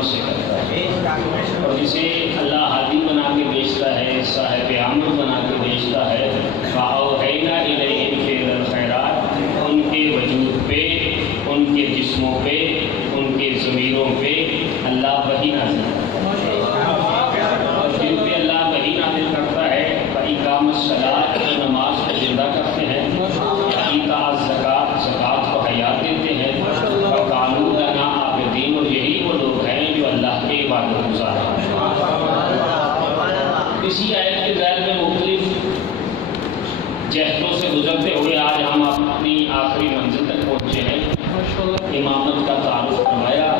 رحمت سے کرتا ہے، اور جسے اللہ ہادی بنا کے بیچتا ہے، صاحب عمل بنا کے بیچتا ہے، فَأَوْحَيْنَا إِلَيْهِمْ فِعْلَ الْخَيْرَاتِ، ان کے وجود پہ، ان کے جسموں پہ، ان کے ضمیروں پہ اللہ وحی نازل کرتا ہے، اور جن پہ اللہ وحی نازل کرتا ہے فَإِقَامَ الصَّلَاةِ، جو نماز کو زندہ کرتے ہیں، وَإِيتَاءَ الزَّکَاۃ، زکوٰۃ کو حیات دیتے ہیں، وَكَانُوا لَنَا عَابِدِینَ، اور یہی وہ لوگ ہیں جو اللہ کے عبادت گزار ہیں۔ اسی آیت کے ذیل میں مختلف جہتوں سے گزرتے ہوئے آج ہم اپنی آخری منزل تک پہنچے ہیں۔ امامت کا تعارف کروایا،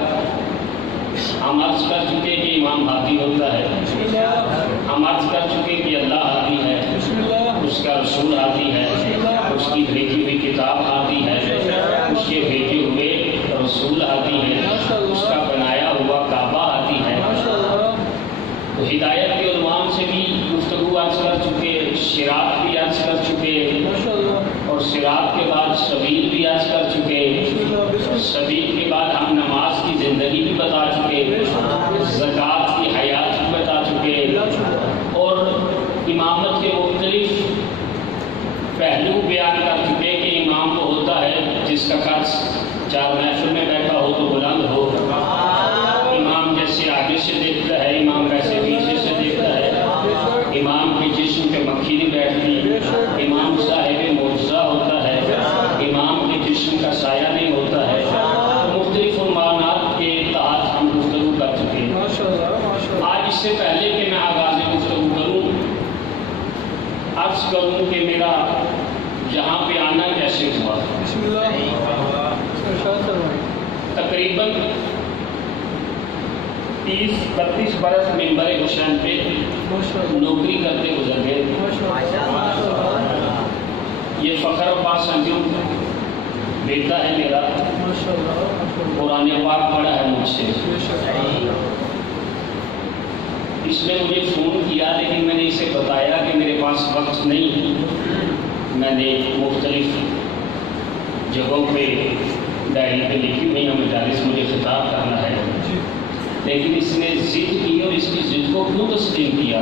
ہم عرض کر چکے کہ امام ہادی ہوتا ہے، ہم عرض کر چکے کہ اللہ ہادی ہے، اس کا رسول ہادی ہے، اس کی بھیجی ہوئی کتاب ہادی ہے، اس کے بھیجے ہوئے رسول ہادی ہے، اس کا بنایا ہوا کعبہ ہادی ہے۔ تو ہدایت کے عنوان سے بھی گفتگو عرض کر چکے، صراط بھی عرض کر چکے، اور صراط کے بعد سبیل بھی عرض کر چکے، سبیل کے بعد ہم نماز کی زندگی بھی بتا چکے، زکوٰۃ کی حیات بھی بتا چکے، اور امامت کے مختلف پہلو بیان کر چکے کہ امام وہ ہوتا ہے جس کا قرض چار محفل میں بیٹھا ہو تو بلند ہو، امام جیسے آگے سے دیکھتا ہے، امام ویسے پیچھے سے دیکھتا ہے، امام کے جسم پہ مکھی نہیں بیٹھتی، امام صاحب معجزہ ہوتا ہے، امام کے جسم کا سایہ نہیں ہوتا ہے۔ مختلف عنوانات کے تحت ہم گفتگو کر چکے ہیں۔ آج اس سے پہلے کہ میں آغاز گفتگو کروں، عرض کروں کہ میرا یہاں پہ آنا کیسے ہوا۔ تقریباً 30-32 برس ممبر حسین پہ نوکری کرتے گزر گئے۔ یہ فخر عباس انجم بیٹا ہے میرا، قرآن پاک پڑھا ہے مجھ سے، اس نے مجھے فون کیا لیکن میں نے اسے بتایا کہ میرے پاس وقت نہیں، میں نے مختلف جگہوں پہ ڈائری پہ لکھی ہوئی ہیں مجالس مجھے خطاب کرنا ہے، لیکن اس نے ضد کی، اور اس کی ضد کو کیوں تسلیم کیا؟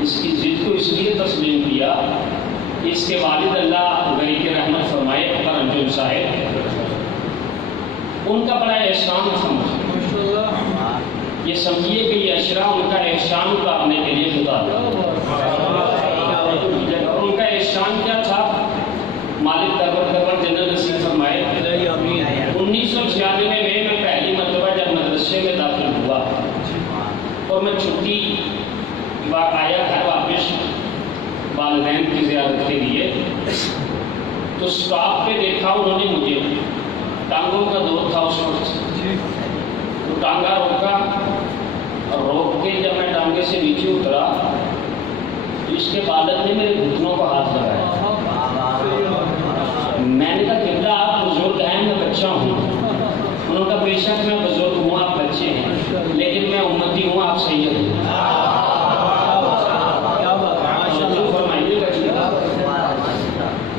اس کی ضد کو اس لیے تسلیم کیا، اس کے والد اللہ غریق رحمت فرمائے اکبر انجم صاحب، ان کا بڑا احسان تھا مجھے، یہ سمجھیے کہ یہ اشرا ان کا احسان اتارنے کے لیے خدا، ان کا احسان کیا تھا؟ مالک دربر جنرل نصیب فرمائے 1996 میں پہلی مرتبہ جب مدرسے میں داخل ہوا اور میں چھٹی آیا گھر واپس والدین کی زیارت کے لیے، تو اسٹاپ پہ دیکھا انہوں نے مجھے، ٹانگوں کا دور تھا اس وقت، تو ٹانگا روکا، اور روک کے جب میں ٹانگے سے نیچے اترا تو اس کے والد نے میرے گھٹنوں کو ہاتھ لگایا۔ میں نے کہا قبلہ آپ بزرگ ہیں، میں بچہ ہوں۔ انہوں نے کہا بے شک میں بزرگ ہوں، آپ بچے ہیں، لیکن میں امتی ہوں، آپ سید ہیں۔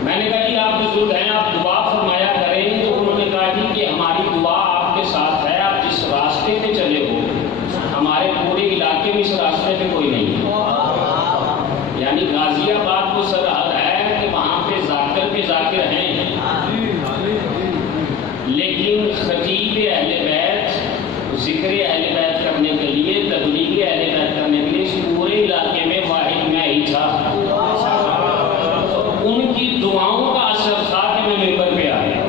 میں نے کہا جی آپ بزرگ ہیں، آپ دعا فرمایا کریں، تو انہوں نے کہا جی کہ ہماری دعا آپ کے ساتھ ہے، آپ جس راستے پہ چلے ہو، ہمارے پورے علاقے میں اس راستے پہ کوئی نہیں ہے، یعنی غازی آباد کو سرحد ہے کہ وہاں پہ ذاکر ہیں، لیکن خطیب اہل بیت ذکر اہل بیت کرنے کے لیے، تبلیغ اہل بیت کرنے کے لیے اس پورے علاقے میں واحد میں ہی تھا۔ ان کی دعاؤں کا اثر تھا کہ میں ممبر پہ آ گیا،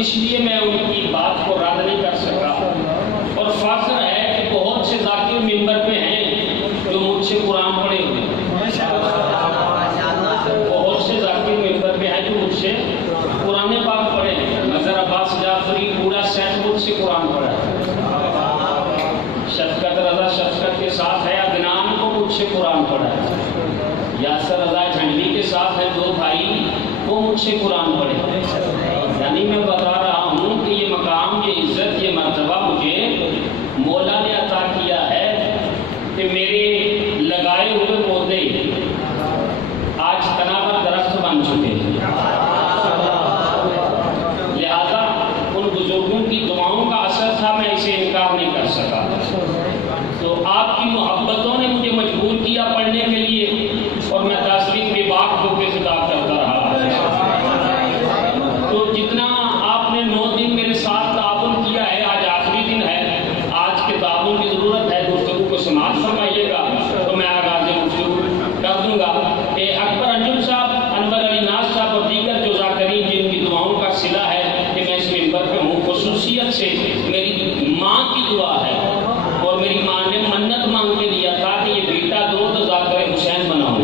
اس لیے میں ان کی بات کو رد نہیں کر سکا، اور فخر ہے کہ بہت سے ذاکر ممبر پہ ہیں جو مجھ سے قرآن پڑھے ہوئے ہیں، بہت سے ذاکر ممبر پہ ہیں جو مجھ سے قرآن پاک پڑھے ہیں، نظر عباس جعفری پورا سیٹ مجھ سے قرآن پڑھا ہے، شفقت رضا شفقت کے ساتھ ہے، عدنان کو مجھ سے قرآن پڑھا ہے، یاسر رضا جھنڈی کے ساتھ ہے، دو بھائی وہ مجھ سے قرآن پڑھے، یعنی میں بتا رہا ہوں کہ یہ مقام، یہ عزت، یہ مرتبہ مجھے مولا نے عطا کیا ہے کہ میرے لگائے ہوئے پودے آج تناور درخت بن چکے ہیں، لہذا ان بزرگوں کی دعاؤں کا تھا میں اسے انکار نہیں کر سکا. تو آپ کی محبتوں نے مجھے مجبور کیا پڑھنے کے لیے اور میں 10 دن بے باک ہو کے خطاب کرتا رہا. تو جتنا آپ نے 9 دن میرے ساتھ تعاون کیا ہے، آج آخری دن ہے، آج کے تعاون کی ضرورت ہے. گفتگو کو سماعت فرمائیے گا تو میں آغاز گفتگو کر دوں گا. اکبر انجم صاحب، انور علی ناز صاحب اور دیگر جو ذاکرین جن کی دعاؤں کا صلہ ہے کہ میں اس منبر پہ ہوں، خصوصیت سے میری ماں کی دعا ہے اور میری ماں نے منت مانگ کے دیا تھا کہ یہ بیٹا دو تو ذاکر حسین بناؤں.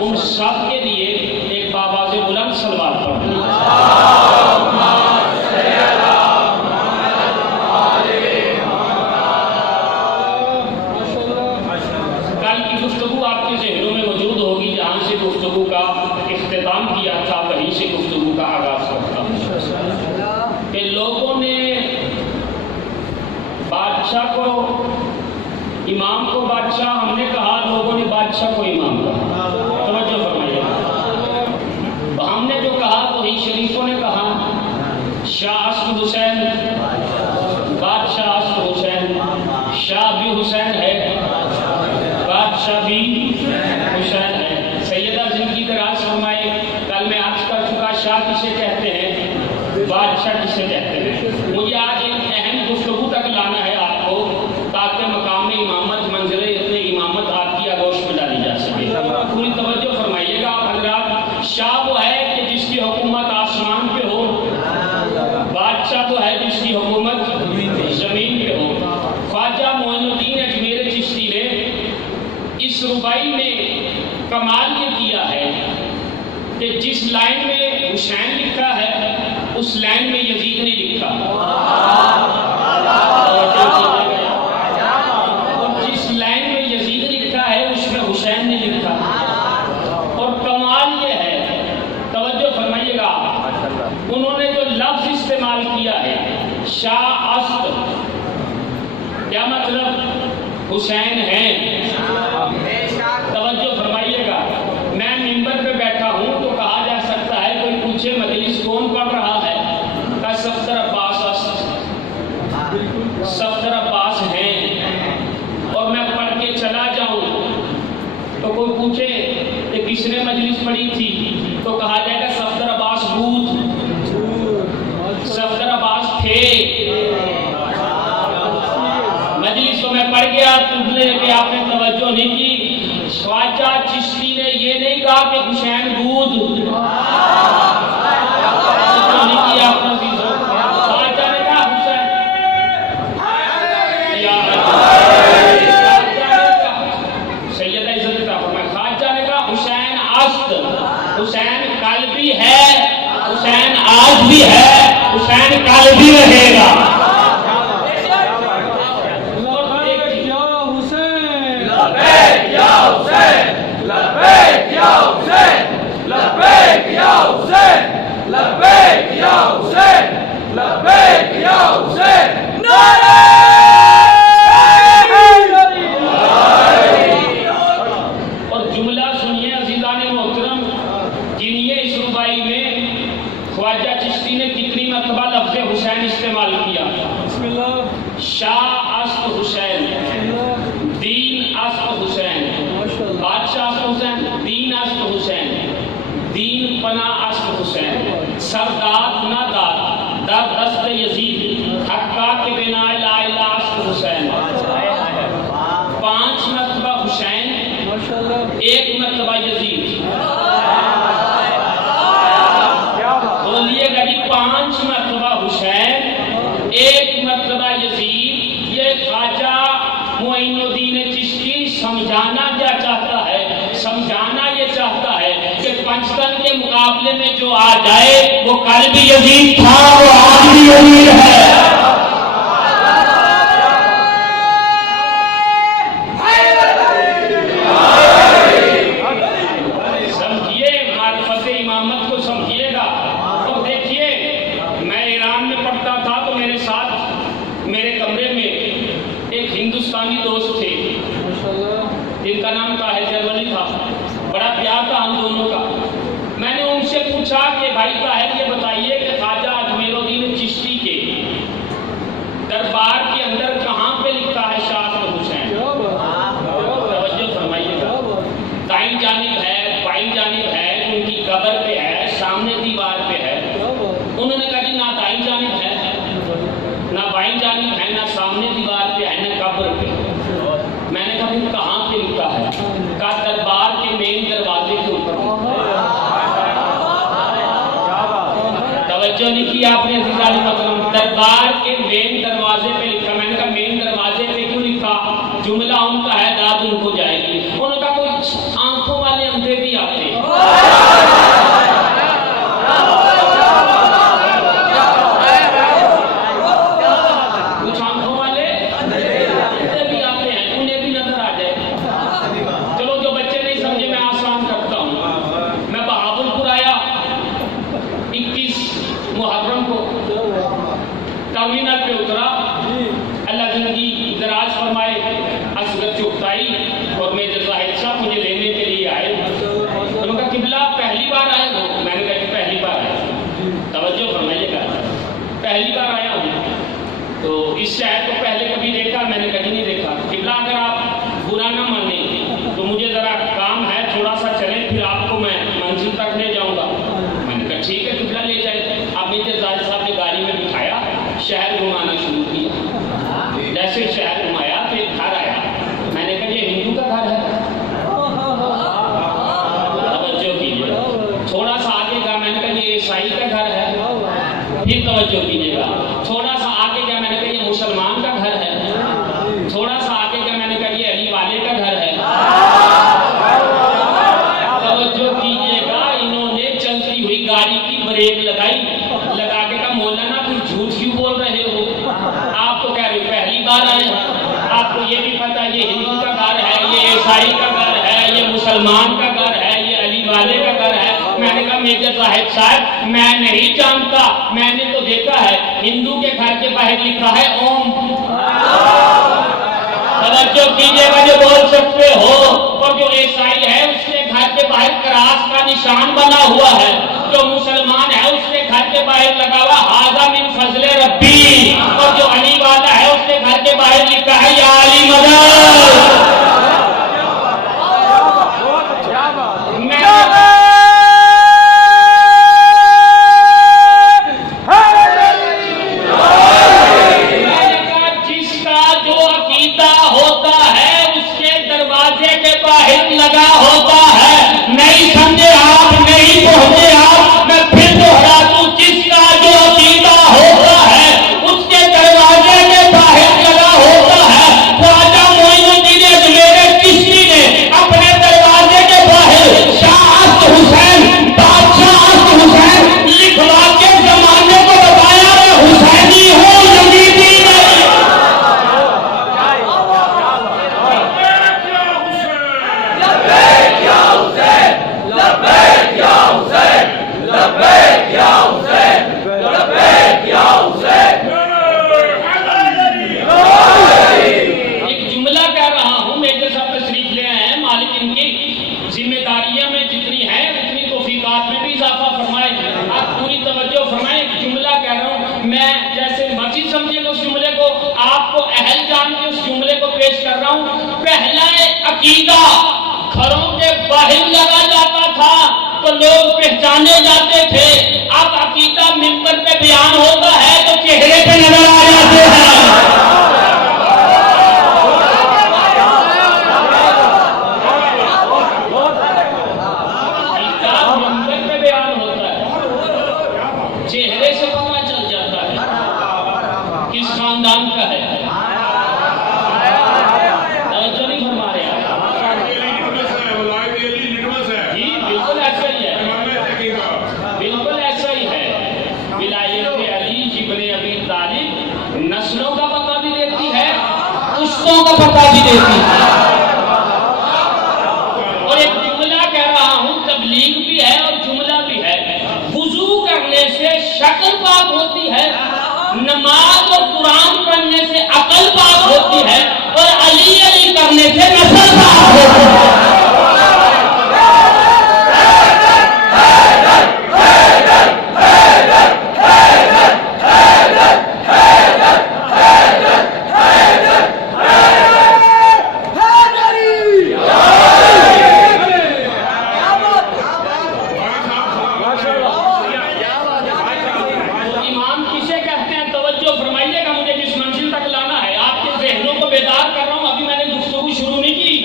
ان سب کے لیے ایک بابا سے بلند صلوات پڑھیں. کل کی گفتگو آپ کے ذہنوں میں موجود ہوگی، جہاں سے گفتگو کا اختتام کیا تھا وہیں سے گفتگو کا آغاز کرتا ہوں کہ لوگوں نے بادشاہ کو امام کو بادشاہ، ہم نے کہا لوگوں نے بادشاہ کو امام کہا. توجہ فرمائیے. ہم نے جو کہا وہی شریفوں نے کہا. شاہ اسد حسین، بادشاہ اسد حسین، شاہ بھی حسین ہے، بادشاہ بھی حسین ہے. سیدہ زندگی دراز فرمائے. کل میں عرض کر چکا شاہ کسے کہتے ہیں، بادشاہ کسے کہتے ہیں. مجھے آج ایک اہم گفتگو تک لانا ہے آپ کو تاکہ مقام امامت، منزل امامت آپ کی آگوش میں ڈالی جا سکے. پوری توجہ فرمائیے گا آپ حضرات. شاہ وہ ہے کہ جس کی حکومت آسمان پہ ہو، بادشاہ تو ہے جس کی حکومت زمین پہ ہو. خواجہ معین الدین اجمیری چشتی نے اس ربائی میں کمال یہ کیا ہے کہ جس لائن میں حسین لکھا ہے اس لائن میں یزید نے لکھا، اور جس لائن میں یزید لکھا ہے اس میں حسین نے لکھا. اور کمال یہ ہے، توجہ فرمائیے گا، انہوں نے جو لفظ استعمال کیا ہے شاہ اسد، کیا مطلب؟ حسین ہیں. توجہ فرمائیے گا. میں منبر پہ بیٹھا ہوں تو کہا جا سکتا ہے، کوئی پوچھے مجلس کون پڑھ رہا ہے، کہ صفدر عباس اسد، صفدر عباس ہیں. اور میں پڑھ کے چلا جاؤں تو کوئی پوچھے کہ کس نے مجلس پڑھی تھی تو کہا جائے گا صفدر عباس بوت، صفدر عباس تھے. مجلس تو میں پڑھ گیا کہ آپ نے توجہ نہیں کی. خواجہ چشتی نے یہ نہیں کہا کہ حسین بود، نہیں کیا آپ نے. خواجہ نے کہا حسین، سیدہ عزت کا فرمایا، خواجہ نے کہا حسین اسد. حسین کل بھی ہے، حسین آج بھی ہے، حسین کل بھی رہے گا. اور جملہ سنیے عزیزان محترم، جنہیں اس ربائی میں خواجہ چشتی نے کتنی مرتبہ لفظ حسین استعمال کیا. شاہ اسد حسین، دین اسد حسین، بادشاہ اسد حسین، دین اسد حسین، دین پناہ اسد حسین، سرداد نہ داد، در دست یزید، حقا کے بنا لا الہ اسد حسین. 5 مرتبہ حسین، 1 مرتبہ یزید. بولیے گا جی، 5 مرتبہ حسین، 1 مرتبہ یزید. یہ خواجہ معین الدین چشتی سمجھانا کیا چاہتا ہے؟ سمجھانا یہ چاہتا ہے کہ پنجتن کے مقابلے میں جو آ جائے وہ کل بھی یزید تھا، وہ آج بھی یزید ہے. سمجھیے معرفت امامت کو، سمجھیے گا. اور دیکھیے، میں ایران میں پڑھتا تھا تو میرے ساتھ میرے کمرے میں ایک ہندوستانی دوست تھے جن کا نام طاہر جرمنی تھا. بڑا پیار تھا ہم دونوں کا. میں نے ان سے پوچھا کہ بھائی طاہر یہ بتائیے کہ خواجہ اجمیر الدین چشتی کے کی آپ نے عزیزان محترم؟ دربار کے مین دروازے پہ لکھا. میں نے کہا مین دروازے پہ کیوں لکھا؟ جملہ ان کا ہے، داد ان کو جائے گی. انہوں نے کہا کوئی آنکھوں والے اندھے بھی آتے ہیں. کچھ آنکھوں والے اندھے بھی آتے ہیں، انہیں بھی نظر آ جائے. چلو جو بچے نہیں سمجھے میں آسان کرتا ہوں. میں بہاول پور آیا 21 محرم کو، ٹرمینل پہ اترا. اللہ زندگی دراز فرمائے، اصغر چغتائی اور میجر زاہد صاحب مجھے لینے کے لیے آئے. انہوں نے کہا قبلہ پہلی بار آئے ہو؟ میں نے کہا کہ پہلی بار آئے. توجہ فرمائیے گا، پہلی بار آیا ہوں. تو اس شہر کو پہلے کبھی دیکھا؟ میں نے کبھی نہیں دیکھا. قبلہ اگر آپ برا نہ مانیں تو مجھے ذرا کام ہے، تھوڑا سا چلیں، پھر آپ کو میں منزل تک لے جاؤں گا. میں نے کہا ٹھیک ہے قبلہ لے جائے. اب میجر زاہد صاحب نے گاڑی میں بٹھایا، شہر گھمانا شروع کیا. جیسے شہر گھمایا تو ایک گھر آیا. میں نے کہا یہ ہندو کا گھر ہے. توجہ کیجیے. تھوڑا سا آگے گیا، میں نے کہا یہ عیسائی کا گھر ہے. پھر توجہ کیجیے گا. تھوڑا سا آگے گیا، میں نے کہا یہ مسلمان کا گھر ہے. تھوڑا سا آگے گیا، میں نے کہا یہ علی والے کا گھر ہے. توجہ کیجیے گا. انہوں نے چلتی ہوئی گاڑی کی بریک لگائی، لگا کے کہا مولانا پھر جھوٹ کیوں بول رہے ہو؟ آپ تو کہہ رہے ہو پہلی بار آئے ہیں، آپ کو یہ بھی پتا یہ ہندو کا گھر ہے، یہ عیسائی کا گھر ہے، یہ مسلمان کا گھر ہے، یہ علی والے کا گھر ہے. میں نے کہا میجر زاہد صاحب میں نہیں جانتا، میں نے تو دیکھا ہے ہندو کے گھر کے باہر لکھا ہے اوم. توجہ کیجیے گا جو بول سکتے ہو. اور جو عیسائی ہے اس کے گھر کے باہر کراس کا نشان بنا ہوا ہے. جو مسلمان ہے اس کے گھر کے باہر لگا ہوا ھذا من فضل ربی. اور جو علی والا ہے اس کے گھر کے باہر لکھا ہے یا علی مدد. لگا ہوتا ہے. نہیں سمجھے آپ، نہیں پہنچے آپ. میں پھر دوہرا دوں، جس کا جو عقیدہ ہوتا ہے اس کے دروازے کے باہر لگا ہوتا ہے. خواجہ معین الدین اجمیری چشتی نے اپنے دروازے کے باہر شاہ است حسین، بادشاہ است حسین لکھوا کے زمانے کو بتایا میں حسینی ہوں، یزیدی نہیں. ایک جملہ کہہ رہا ہوں، میجر صاحب تشریف لے آئے ہیں. مالک ان کی ذمہ داریاں میں جتنی ہیں اتنی توفیقات میں بھی اضافہ فرمائے. آپ پوری توجہ فرمائیں. ایک جملہ کہہ رہا ہوں، میں جیسے مرضی سمجھے گا اس جملے کو، آپ کو اہل جان کے اس جملے کو پیش کر رہا ہوں. پہلا عقیدہ گھروں کے باہر لگا جاتا تھا تو لوگ پہچانے جاتے تھے. اب عقیدہ ممبر پہ بیان ہوتا ہے تو چہرے پہ نظر آ جاتے ہیں. عقیدہ ممبر پہ بیان ہوتا ہے، چہرے سے پتہ چل جاتا ہے کس خاندان کا ہے. توجہ نہیں فرما رہے آپ. جی بالکل ایسا ہی ہے، بالکل ایسا ہی ہے. ولایت علی ابن ابی طالب نسلوں کا پتہ بھی دیتی ہے، پشتوں کا پتہ بھی دیتی ہے. اور ایک جملہ کہہ رہا ہوں، تبلیغ بھی ہے اور جملہ بھی ہے. وضو کرنے سے شکل پاک ہوتی ہے، نماز اور قرآن پڑھنے سے عقل پاک ہوتی ہے، اور علی علی کرنے سے نسل پاک ہوتی ہے. بیدار کر رہا ہوں. ابھی میں نے گفتگو شروع نہیں کی،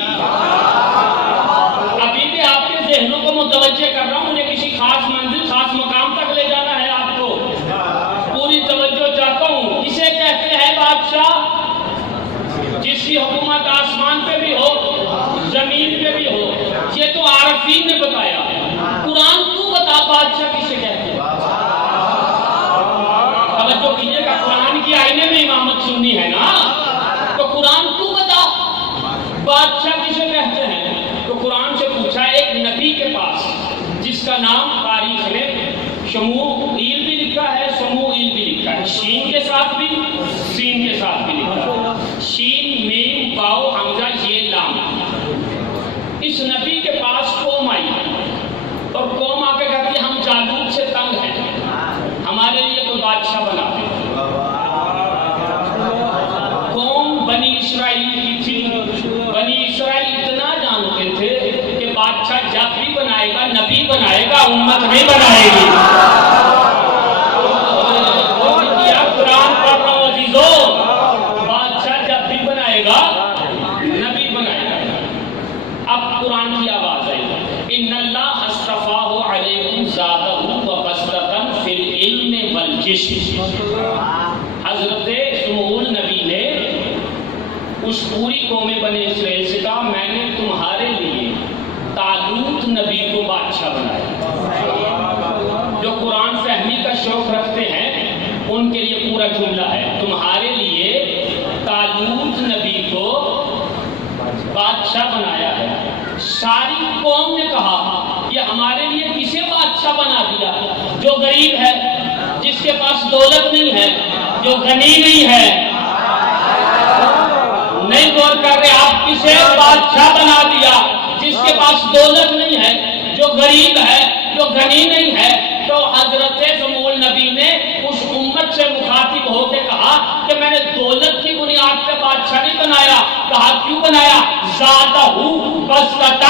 بادشاہ جس کی حکومت آسمان پہ بھی ہو زمین پہ بھی ہو، یہ تو عارفین نے بتایا۔ قرآن تو بتا بادشاہ کسے کہتے ہیں؟ توجہ کیجیے گا، قرآن کی آئینے میں امامت سننی ہے نا، تو قرآن تو بتا بادشاہ کسے کہتے ہیں؟ تو قرآن سے پوچھا ایک نبی کے پاس جس کا نام تاریخ میں شموئیل بھی لکھا ہے، سموئیل بھی لکھا ہے، شین کے ساتھ بھی سین کے ساتھ بھی لکھا ہے، شین میم باؤ حمزہ یہ لام۔ اس نبی کے پاس قوم آئی اور قوم آ کے کہتی ہے ہم جالوت سے تنگ ہیں، ہمارے لیے کوئی بادشاہ بنا دے۔ قوم بنی اسرائیل کی تھی، بنی اسرائیل اتنا جانتے تھے کہ بادشاہ جب بھی بنائے گا نبی بنائے گا، امت نہیں بنائے گی۔ قرآن پڑھ رہا ہوں عزیزو، بادشاہ جب بھی بنائے گا نبی بنائے گا۔ اب قرآن کی آواز آئی، ان اللہ اصطفاہ علیکم ذاتہ وبسطۃ فی العلم والجسم۔ حضرت سموئیل نبی نے اس پوری قوم بنی اسرائیل سے کہا میں نے تمہارے لیے طالوت نبی کو بادشاہ بنایا۔ جو قرآن فہمی کا شوق رکھتے ہیں ان کے لیے پورا جملہ ہے، تمہارے لیے طالوت نبی کو بادشاہ بنایا ہے۔ ساری قوم نے کہا یہ ہمارے لیے کسے بادشاہ بنا دیا؟ جو غریب ہے، جس کے پاس دولت نہیں ہے، جو غنی نہیں ہے۔ نہیں غور کر رہے آپ، کسے بادشاہ بنا دیا؟ جس کے پاس دولت نہیں ہے، جو غریب ہے، جو غنی نہیں ہے۔ تو حضرت سموئیل نبی نے اس امت سے مخاطب ہو کے کہا کہ میں نے دولت کی بنیاد پہ بادشاہ نہیں بنایا۔ کہا کیوں بنایا؟ زادہ بسطۃ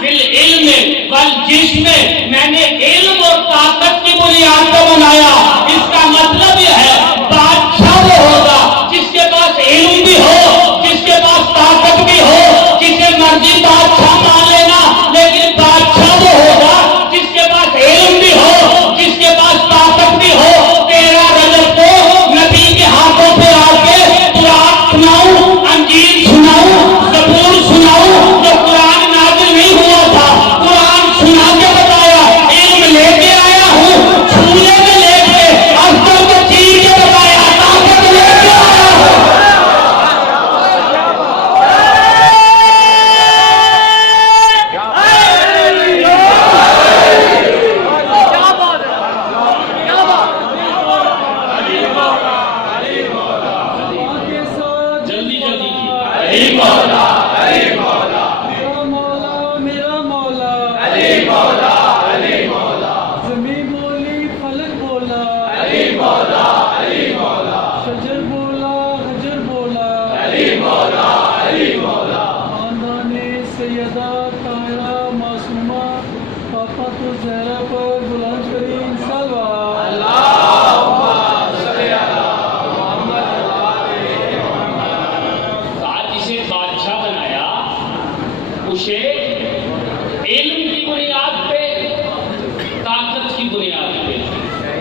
فی العلم والجسم، میں نے علم اور طاقت کی بنیاد پہ بنایا۔ اس کا مطلب یہ ہے بادشاہ وہ ہوگا جس کے پاس علم بھی ہو، جس کے پاس طاقت بھی ہو، جسے مرضی بادشاہ مان لینا، لیکن بادشاہ وہ ہوگا جس کے پاس علم بھی ہو، جس کے پاس طاقت بھی ہو۔ 13 رجب کو نبی کے ہاتھوں پہ آ کے قرآن سناؤں، انجیل سناؤں، زبور سناؤں، جو قرآن نازل نہیں ہوا تھا قرآن سنا کے بتایا، علم لے کے آیا ہوں، چھولے میں لے کے اختر کو چیر کے بتایا، طاقت لے کے آیا ہوں۔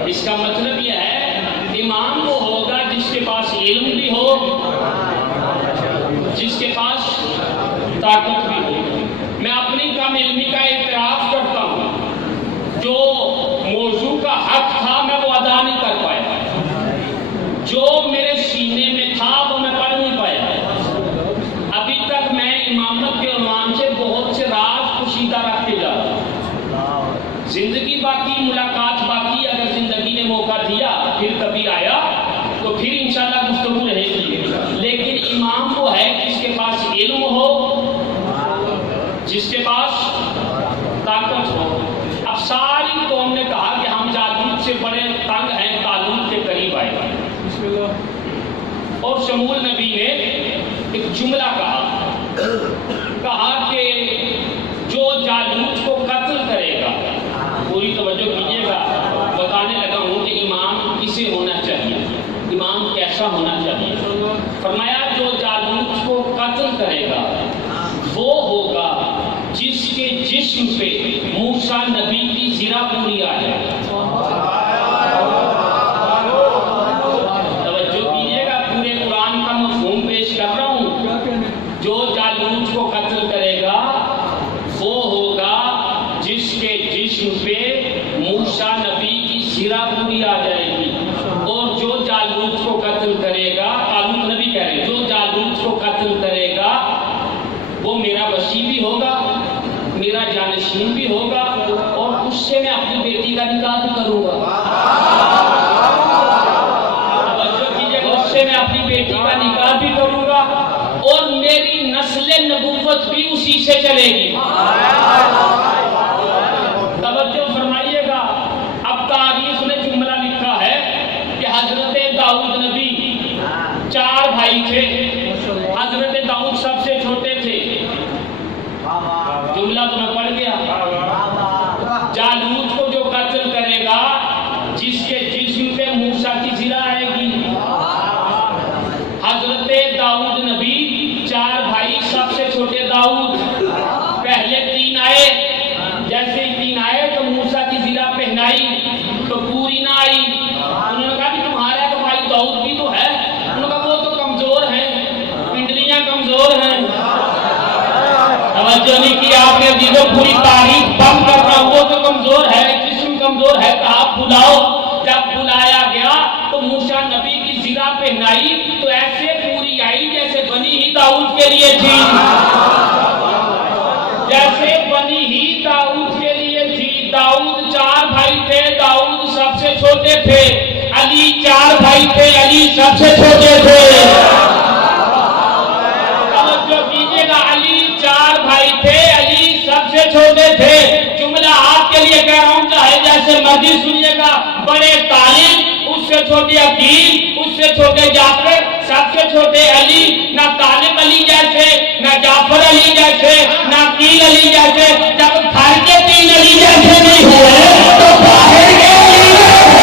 اس کا مطلب یہ ہے امام وہ ہوگا جس کے پاس علم بھی ہو، جس کے پاس طاقت بھی ہو۔ میں اپنی کم علمی کا اعتراف کرتا ہوں، جو موضوع کا حق تھا میں وہ ادا نہیں کر پایا، جو میرے سینے میں تھا وہ میں پڑھ نہیں پایا۔ ابھی تک میں امامت کے عنوان سے بہت سے راز پوشیدہ رکھ کے جا رہا ہوں۔ زندگی باقی، ملاقات باقی، اگر زندگی نے موقع دیا پھر کبھی آیا تو پھر انشاءاللہ گفتگو رہے گی، لیکن امام وہ ہے جس کے پاس علم ہو، جس کے پاس طاقت ہو۔ اب ساری قوم نے کہا کہ ہم جالوت سے بڑے تنگ ہیں، طالوت کے قریب آئے گا۔ اور سموئیل نبی نے ایک جملہ کہا کہ جو جالوت کو قتل کرے گا، پوری توجہ کیجیے گا، بتانے لگا ہوں کہ امام کسے ہونا چاہیے، امام کیسا ہونا چاہیے۔ فرمایا جو جالوت کو قتل کرے گا وہ ہوگا جس کے جسم پہ موسیٰ نبی کی زرہ پوری آ جائے۔ توجہ کیجیے گا، پورے قرآن بیٹی کا نکاح بھی کروں گا اور میری نسل نبوت بھی اسی سے چلے گی۔ توجہ فرمائیے گا، اب تاریخ نے جملہ لکھا ہے کہ حضرت داؤد نبی 4 بھائی تھے، حضرت داؤد سب سے چھوٹے تھے۔ جملہ تو میں پڑھ گیا، جالوت کو جو قتل کرے گا جس کے جسم پہ موسیٰ کی زرہ آئے گی۔ حضرت داؤد نبی 4 بھائی، سب سے چھوٹے داؤد، پہلے 3 آئے، جیسے ہی 3 آئے تو موسیٰ کی زرہ پہنائی تو پوری نہ آئی۔ انہوں نے کہا کہ تمہارا تو بھائی داؤد بھی تو ہے، انہوں نے کہا وہ تو کمزور ہیں، پنڈلیاں کمزور ہیں۔ توجہ نہیں کی آپ نے عزیزوں، پوری تاریخ بند کر رہا ہوں، وہ تو کمزور ہے، جسم کمزور ہے، کہا بلاؤ۔ جب بلایا گیا تو موسیٰ نبی کی زرہ پہنائی تو ایسے پوری آئی جیسے بنی ہی داؤد کے لیے تھی، جیسے بنی ہی داؤد کے لیے تھی۔ داؤد 4 بھائی تھے، داؤد سب سے چھوٹے تھے۔ علی 4 بھائی تھے، علی سب سے چھوٹے تھے۔ توجہ کیجئے گا، علی 4 بھائی تھے، علی سب سے چھوٹے تھے۔ جملہ آپ کے لیے کہہ رہا ہوں، چاہے جیسے مرضی سنیے گا، بڑے طالب، اس سے چھوٹے عقیل، اس سے چھوٹے جعفر، سب سے چھوٹے علی، نہ طالب علی جیسے، نہ جعفر علی جیسے، نہ عقیل علی جیسے۔ جب گھر کے 3 علی جیسے نہیں ہوئے تو باہر کے علی جیسے۔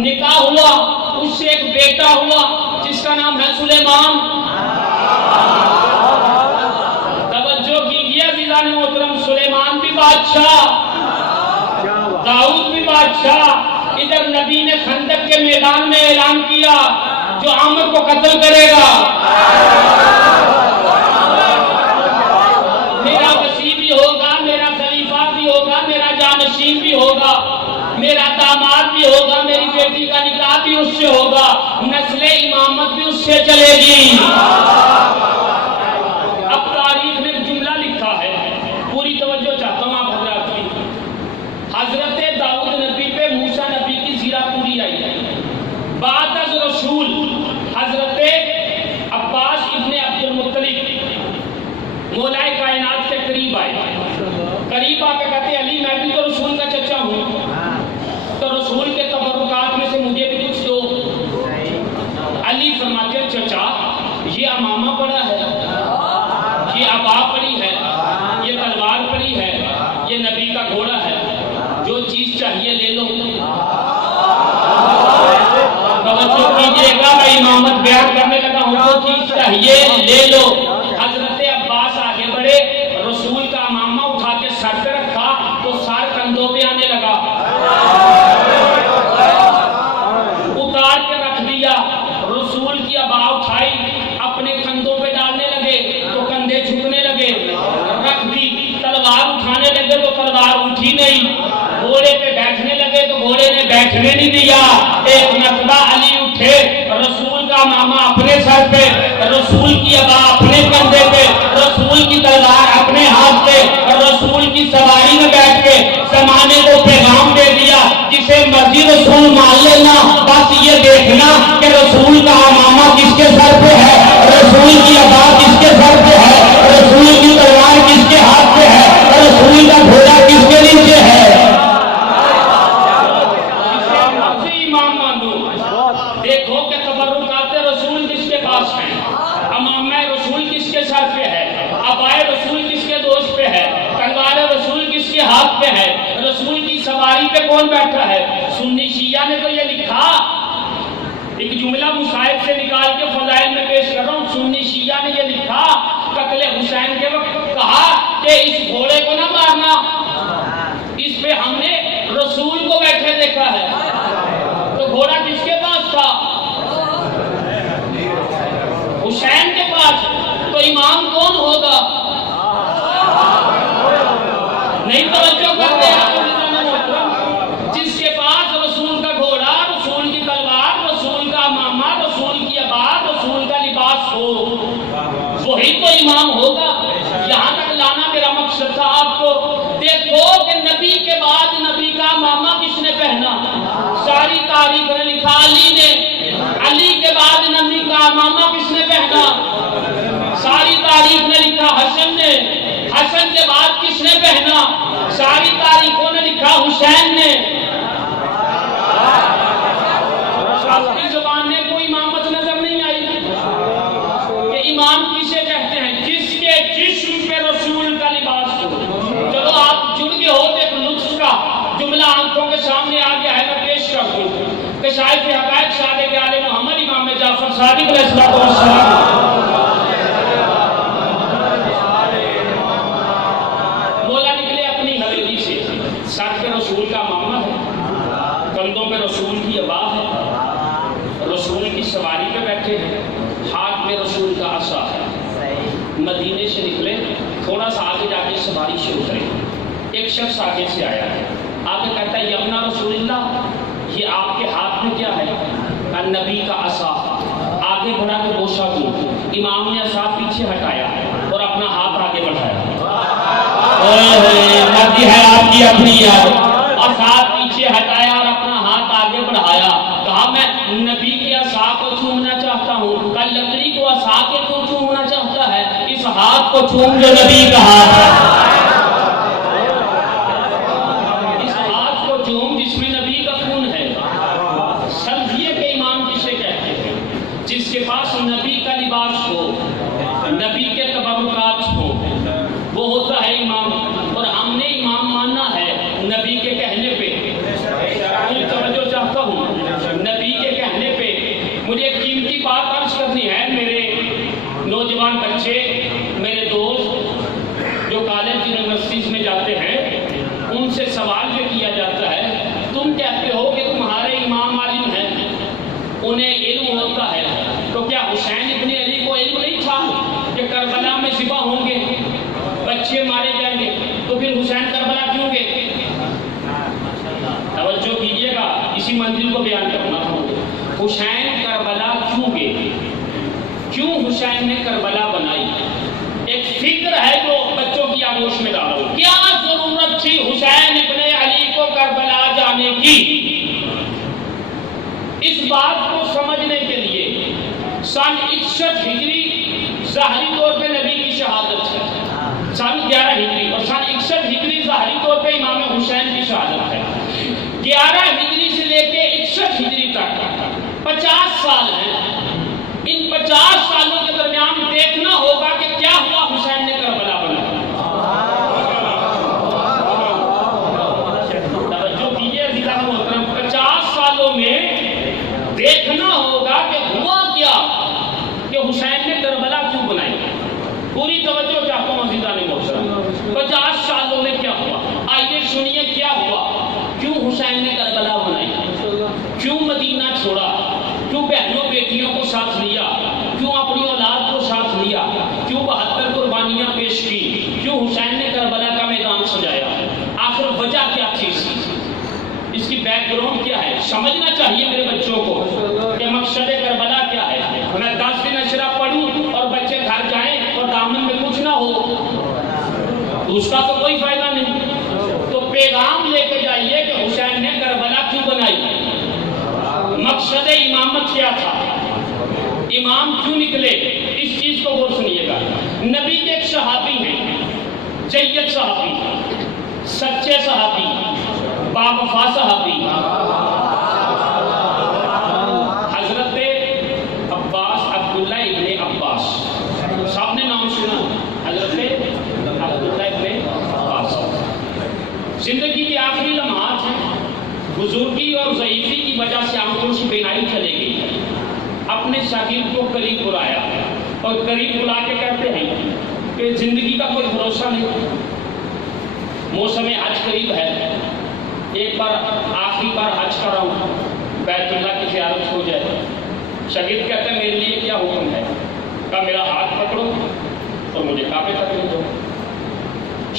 نکاح ہوا، اس سے ایک بیٹا ہوا جس کا نام ہے سلیمان۔ توجہ کیجئے عزیزان محترم، سلیمان بھی بادشاہ، داؤد بھی بادشاہ۔ ادھر نبی نے خندق کے میدان میں اعلان کیا جو عامر کو قتل کرے گا میرا وصی بھی ہوگا، میرا خلیفہ بھی ہوگا، میرا جانشین بھی ہوگا، میرا داماد بھی ہوگا، میری بیٹی کا نکاح بھی اس سے ہوگا، نسل امامت بھی اس سے چلے گی۔ اب تاریخ نے جملہ لکھا ہے، پوری توجہ چاہتا ہوں آپ حضرات کی۔ حضرت داؤد نبی پہ موسیٰ نبی کی زرہ پوری آئی ہے۔ بعد از رسول حضرت عباس ابن عبد المطلب مولا کائنات کے قریب آئے، قریب آ کے کہتے علی میں بھی تو رسول کا چچا ہوں، تو رسول کے تبرکات میں سے مجھے بھی کچھ دو۔ علی فرماتے ہیں چچا یہ امامہ پڑا ہے، یہ عبا پڑی ہے، یہ تلوار پڑی ہے، یہ نبی کا گھوڑا ہے، جو چیز چاہیے لے لو۔ توجہ کیجئے گا، میں امامت بیان کرنے لگا ہوں، جو چیز چاہیے لے لو۔ حضرت عباس آگے بڑھے، رسول کا امامہ اٹھا کے سر پہ رکھا تو سر کندھوں پہ آنے لگا، اتار کے رکھ دیا۔ رسول کی عبا اٹھائی اپنے کندھوں پہ ڈالنے لگے تو کندھے جھکنے لگے، رکھ دی۔ تلوار اٹھانے لگے تو تلوار اٹھی نہیں، گھوڑے پہ بیٹھنے لگے تو گھوڑے نے بیٹھنے نہیں دیا۔ ایک مرتبہ علی اٹھے، رسول کا امامہ اپنے سر پہ، رسول کی عبا اپنے کندھے پہ، رسول کی تلوار اپنے ہاتھ پہ، رسول کی سواری میں بیٹھ کے زمانے کو پیغام دے دیا، جسے مرضی رسول مان لینا، بس یہ دیکھنا کہ رسول کا امامہ کس کے سر پہ ہے، رسول کی عبا کس کے سر پہ ہے، رسول کی تلوار کس کے ہاتھ پہ ہے، رسول کا گھوڑا کس کے نیچے ہے۔ دیکھو کہ تبرکات رسول کس کے پاس ہیں، امامہ رسول کس کے سر پہ ہے، عبائے رسول کس کے دوست پہ ہے، تلوار رسول کس کے ہاتھ پہ ہے، رسول کی سواری پہ کون بیٹھا ہے۔ سنی شیعہ نے تو یہ لکھا ایک جملہ مصائب سے نکال کے فضائل میں پیش کر رہا ہوں. سنی شیعہ نے یہ لکھا قتل حسین کے وقت کہا کہ اس گھوڑے کو نہ مارنا, اس پہ ہم نے رسول کو بیٹھے دیکھا ہے. تو گھوڑا کس کے پاس تھا؟ حسین کے پاس. تو امام کون ہوگا؟ نہیں توجہ کرتے ہیں. جس کے پاس رسول کا گھوڑا, رسول کی تلوار, رسول کا امامہ, رسول کی عبا, رسول کا لباس ہو, وہی تو امام ہوگا. یہاں تک لانا میرا مقصد تھا آپ کو. دیکھو کہ نبی کے بعد نبی کا امامہ کس نے پہنا؟ ساری تاریخ نے لکھا علی نے. علی کے بعد نبی کا امامہ کس نے پہنا؟ ساری تاریخ نے لکھا حسن نے. حسن کے بعد کس نے پہنا؟ ساری تاریخوں نے لکھا حسین نے. اپنی زبان میں کوئی امامت نظر نہیں آئی کہ امام کسے کہتے ہیں؟ جس کے جسم پہ رسول کا لباس ہو. چلو آپ جڑ گئے ہو تو ایک لطف کا جملہ آنکھوں کے سامنے آ گیا ہے, میں پیش کر دوں. کشائف حقائق صادق آل محمد امام جعفر صادق علیہ السلام مولا نکلے اپنی حویلی سے. سر پہ رسول کا امامہ ہے, کندھوں پہ رسول کی عبا ہے, رسول کی سواری پہ بیٹھے ہیں, ہاتھ میں رسول کا عصا ہے. مدینے سے نکلے, تھوڑا سا آگے جا کے سواری سے اترے. ایک شخص آگے سے آیا ہے, آگے کہتا ہے یمنا رسول اللہ, یہ آپ کے ہاتھ میں کیا ہے؟ نبی کا عصا. آگے بڑھا کے بوسا دوں. امام نے عصا پیچھے ہٹایا اور اپنا ہاتھ آگے بڑھایا. ہے آپ کی اپنی یاد. عصا پیچھے ہٹایا اور اپنا ہاتھ آگے بڑھایا. کہا میں نبی کے عصا کو چھومنا چاہتا ہوں. کل لکڑی کو عصا کے تو چھومنا چاہتا ہے, اس ہاتھ کو چھوم جو نبی کا ہاتھ ہے. اس ہاتھ کو چھوم جس میں نبی کا خون ہے. سمجھیے کہ امام کسے کہتے ہیں؟ جس کے پاس نبی کا لباس ہو, نبی کے تبرکات ہو, وہ ہوتا ہے امام. اور ہم نے امام ماننا ہے نبی کے کہنے پہ. میں توجہ چاہتا ہوں نبی کے کہنے پہ. مجھے ایک قیمتی بات عرض کرنی ہے. میرے نوجوان بچے, میرے دوست جو کالج یونیورسٹیز میں جاتے ہیں, ان سے سوال یہ کیا جاتا ہے, تم کہتے ہو کہ تمہارے امام عالم ہیں, انہیں علم ہوتا ہے, تو کیا حسین ابن علی کو علم نہیں تھا کہ کربلا میں ذبح ہوں گے, بچے مارے جائیں گے, تو پھر حسین کربلا کیوں گئے؟ توجہ کیجیے گا, اسی منزل کو بیان کرنا تھا. حسین کربلا کیوں گئے؟ کیوں حسین نے کربلا بنائی؟ ایک فکر ہے جو بچوں کی آغوش میں ڈالو. کیا ضرورت تھی حسین ابن علی کو کربلا جانے کی؟ اس بات کو سمجھنے کے لیے سن 61 ہجری ظاہری طور پہ نبی کی شہادت ہے, سن 11 ہجری, اور سن 61 ہجری ظاہری طور پہ امام حسین کی شہادت ہے. 11 ہجری سے لے کے 61 ہجری تک 50 سال ہیں. ان 50 سالوں کے درمیان دیکھنا ہوگا کہ کیا ہوا حسین نے کربلا بنایا. توجہ کیجیے عزیزان محترم, 50 سالوں میں دیکھنا ہوگا کہ ہوا کیا, کہ حسین نے کربلا کیوں بنائی. پوری توجہ چاہتا ہوں عزیزان محترم. 50 سالوں میں کیا ہوا, آئیے سنیے کیا ہوا. کیوں حسین نے کربلا بنائی, کیوں مدینہ چھوڑا, کیوں بہنوں بیٹیوں کو ساتھ لیا, کیوں اپنی اولاد کو ساتھ لیا, کیوں 72 قربانیاں پیش کی, کیوں حسین نے کربلا کا میدان سجایا. آخر وجہ کیا تھی اس کی بیک گراؤنڈ کیا ہے؟ سمجھنا چاہیے میرے بچوں کو کہ مقصد کربلا کیا ہے. میں 10 دن اشرا پڑھوں اور بچے گھر جائیں اور دامن میں کچھ نہ ہو, اس کا تو کوئی فائدہ نہیں. تو پیغام لے کے جائیے کہ حسین نے کربلا کیوں بنائی, مقصد امامت کیا تھا, امام کیوں نکلے. اس چیز کو غور سنیے گا. نبی کے ایک صحابی ہیں, جید صحابی, سچے صحابی, باوفا صحابی, حضرت عباس, عبداللہ ابن عباس. سب نے نام سنا, حضرت عبداللہ ابن عباس. زندگی کے آخری لمحات ہیں, بزرگی اور ضعیفی کی وجہ سے آنکھوں سے بینائی چلے گئی. نے شاگرد کو قریب بلایا اور قریب بلا کے کہتے ہیں کہ زندگی کا کوئی بھروسہ نہیں، موسم حج قریب ہے، ایک بار آخری بار حج کراؤں، بیت اللہ کی زیارت ہو جائے۔ شاگرد کہتے ہیں میرے لیے کیا حکم ہے؟ کہا میرا ہاتھ پکڑو اور مجھے کعبے تک لے جاؤ۔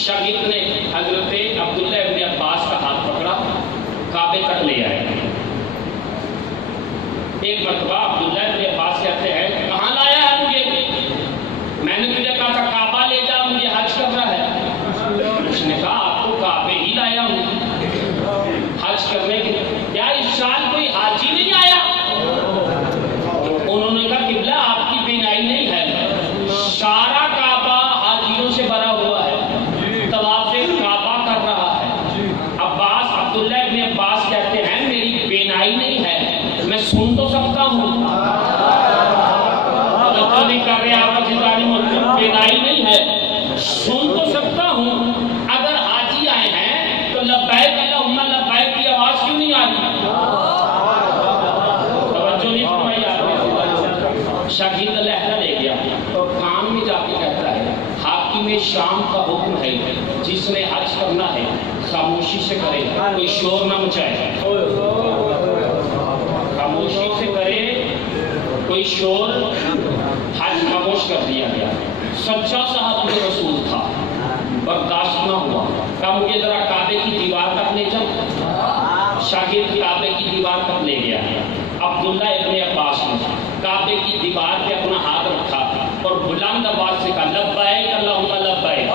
شاگرد نے حضرت عبداللہ ابن عباس کا ہاتھ پکڑا، کعبے تک لے آئے۔ ایک مرتبہ عبداللہ ابن عباس کہتے ہیں کہاں لایا ہے مجھے؟ میں نے تجھے کہا تھا کعبہ لے جا، مجھے حج کرنا ہے۔ اس نے کہا آپ کو کعبے ہی لایا ہوں حج کرنے کے لیے، کیا اس سال کوئی حاجی نہیں آیا؟ انہوں نے کہا قبلہ آپ کی بینائی نہیں ہے، سارا کعبہ حاجیوں سے بھرا ہوا ہے، طواف کعبہ کر رہا ہے۔ عباس عبداللہ ابن عباس کہتے ہیں میری بینائی نہیں ہے، میں سن تو سکتا ہوں، توجہ نہیں کر رہے آپ کی بینائی نہیں ہے، سن تو سکتا ہوں، اگر حاجی آئے ہیں تو لبیک اللہم لبیک کی آواز کیوں نہیں آ رہی؟ توجہ نہیں فرمائی آپ نے۔ شاگرد لہجہ لے گیا اور کام میں جا کے کہتا ہے حاکم شام کا حکم ہے جس نے حج کرنا ہے خاموشی سے کرے، کوئی شور نہ مچائے، خاموشی سے کرے، کوئی شور۔ حج خاموش کر دیا گیا۔ سچا صحابی رسول تھا، برداشت نہ ہوا، کہا مجھے ذرا کعبے کی دیوار تک لے جاؤ۔ شاگرد کعبے کی دیوار تک لے گیا۔ عبداللہ ابن عباس نے کعبے کی دیوار پہ اپنا ہاتھ رکھا اور بلند آواز سے کہا لبیک اللہم لبیک،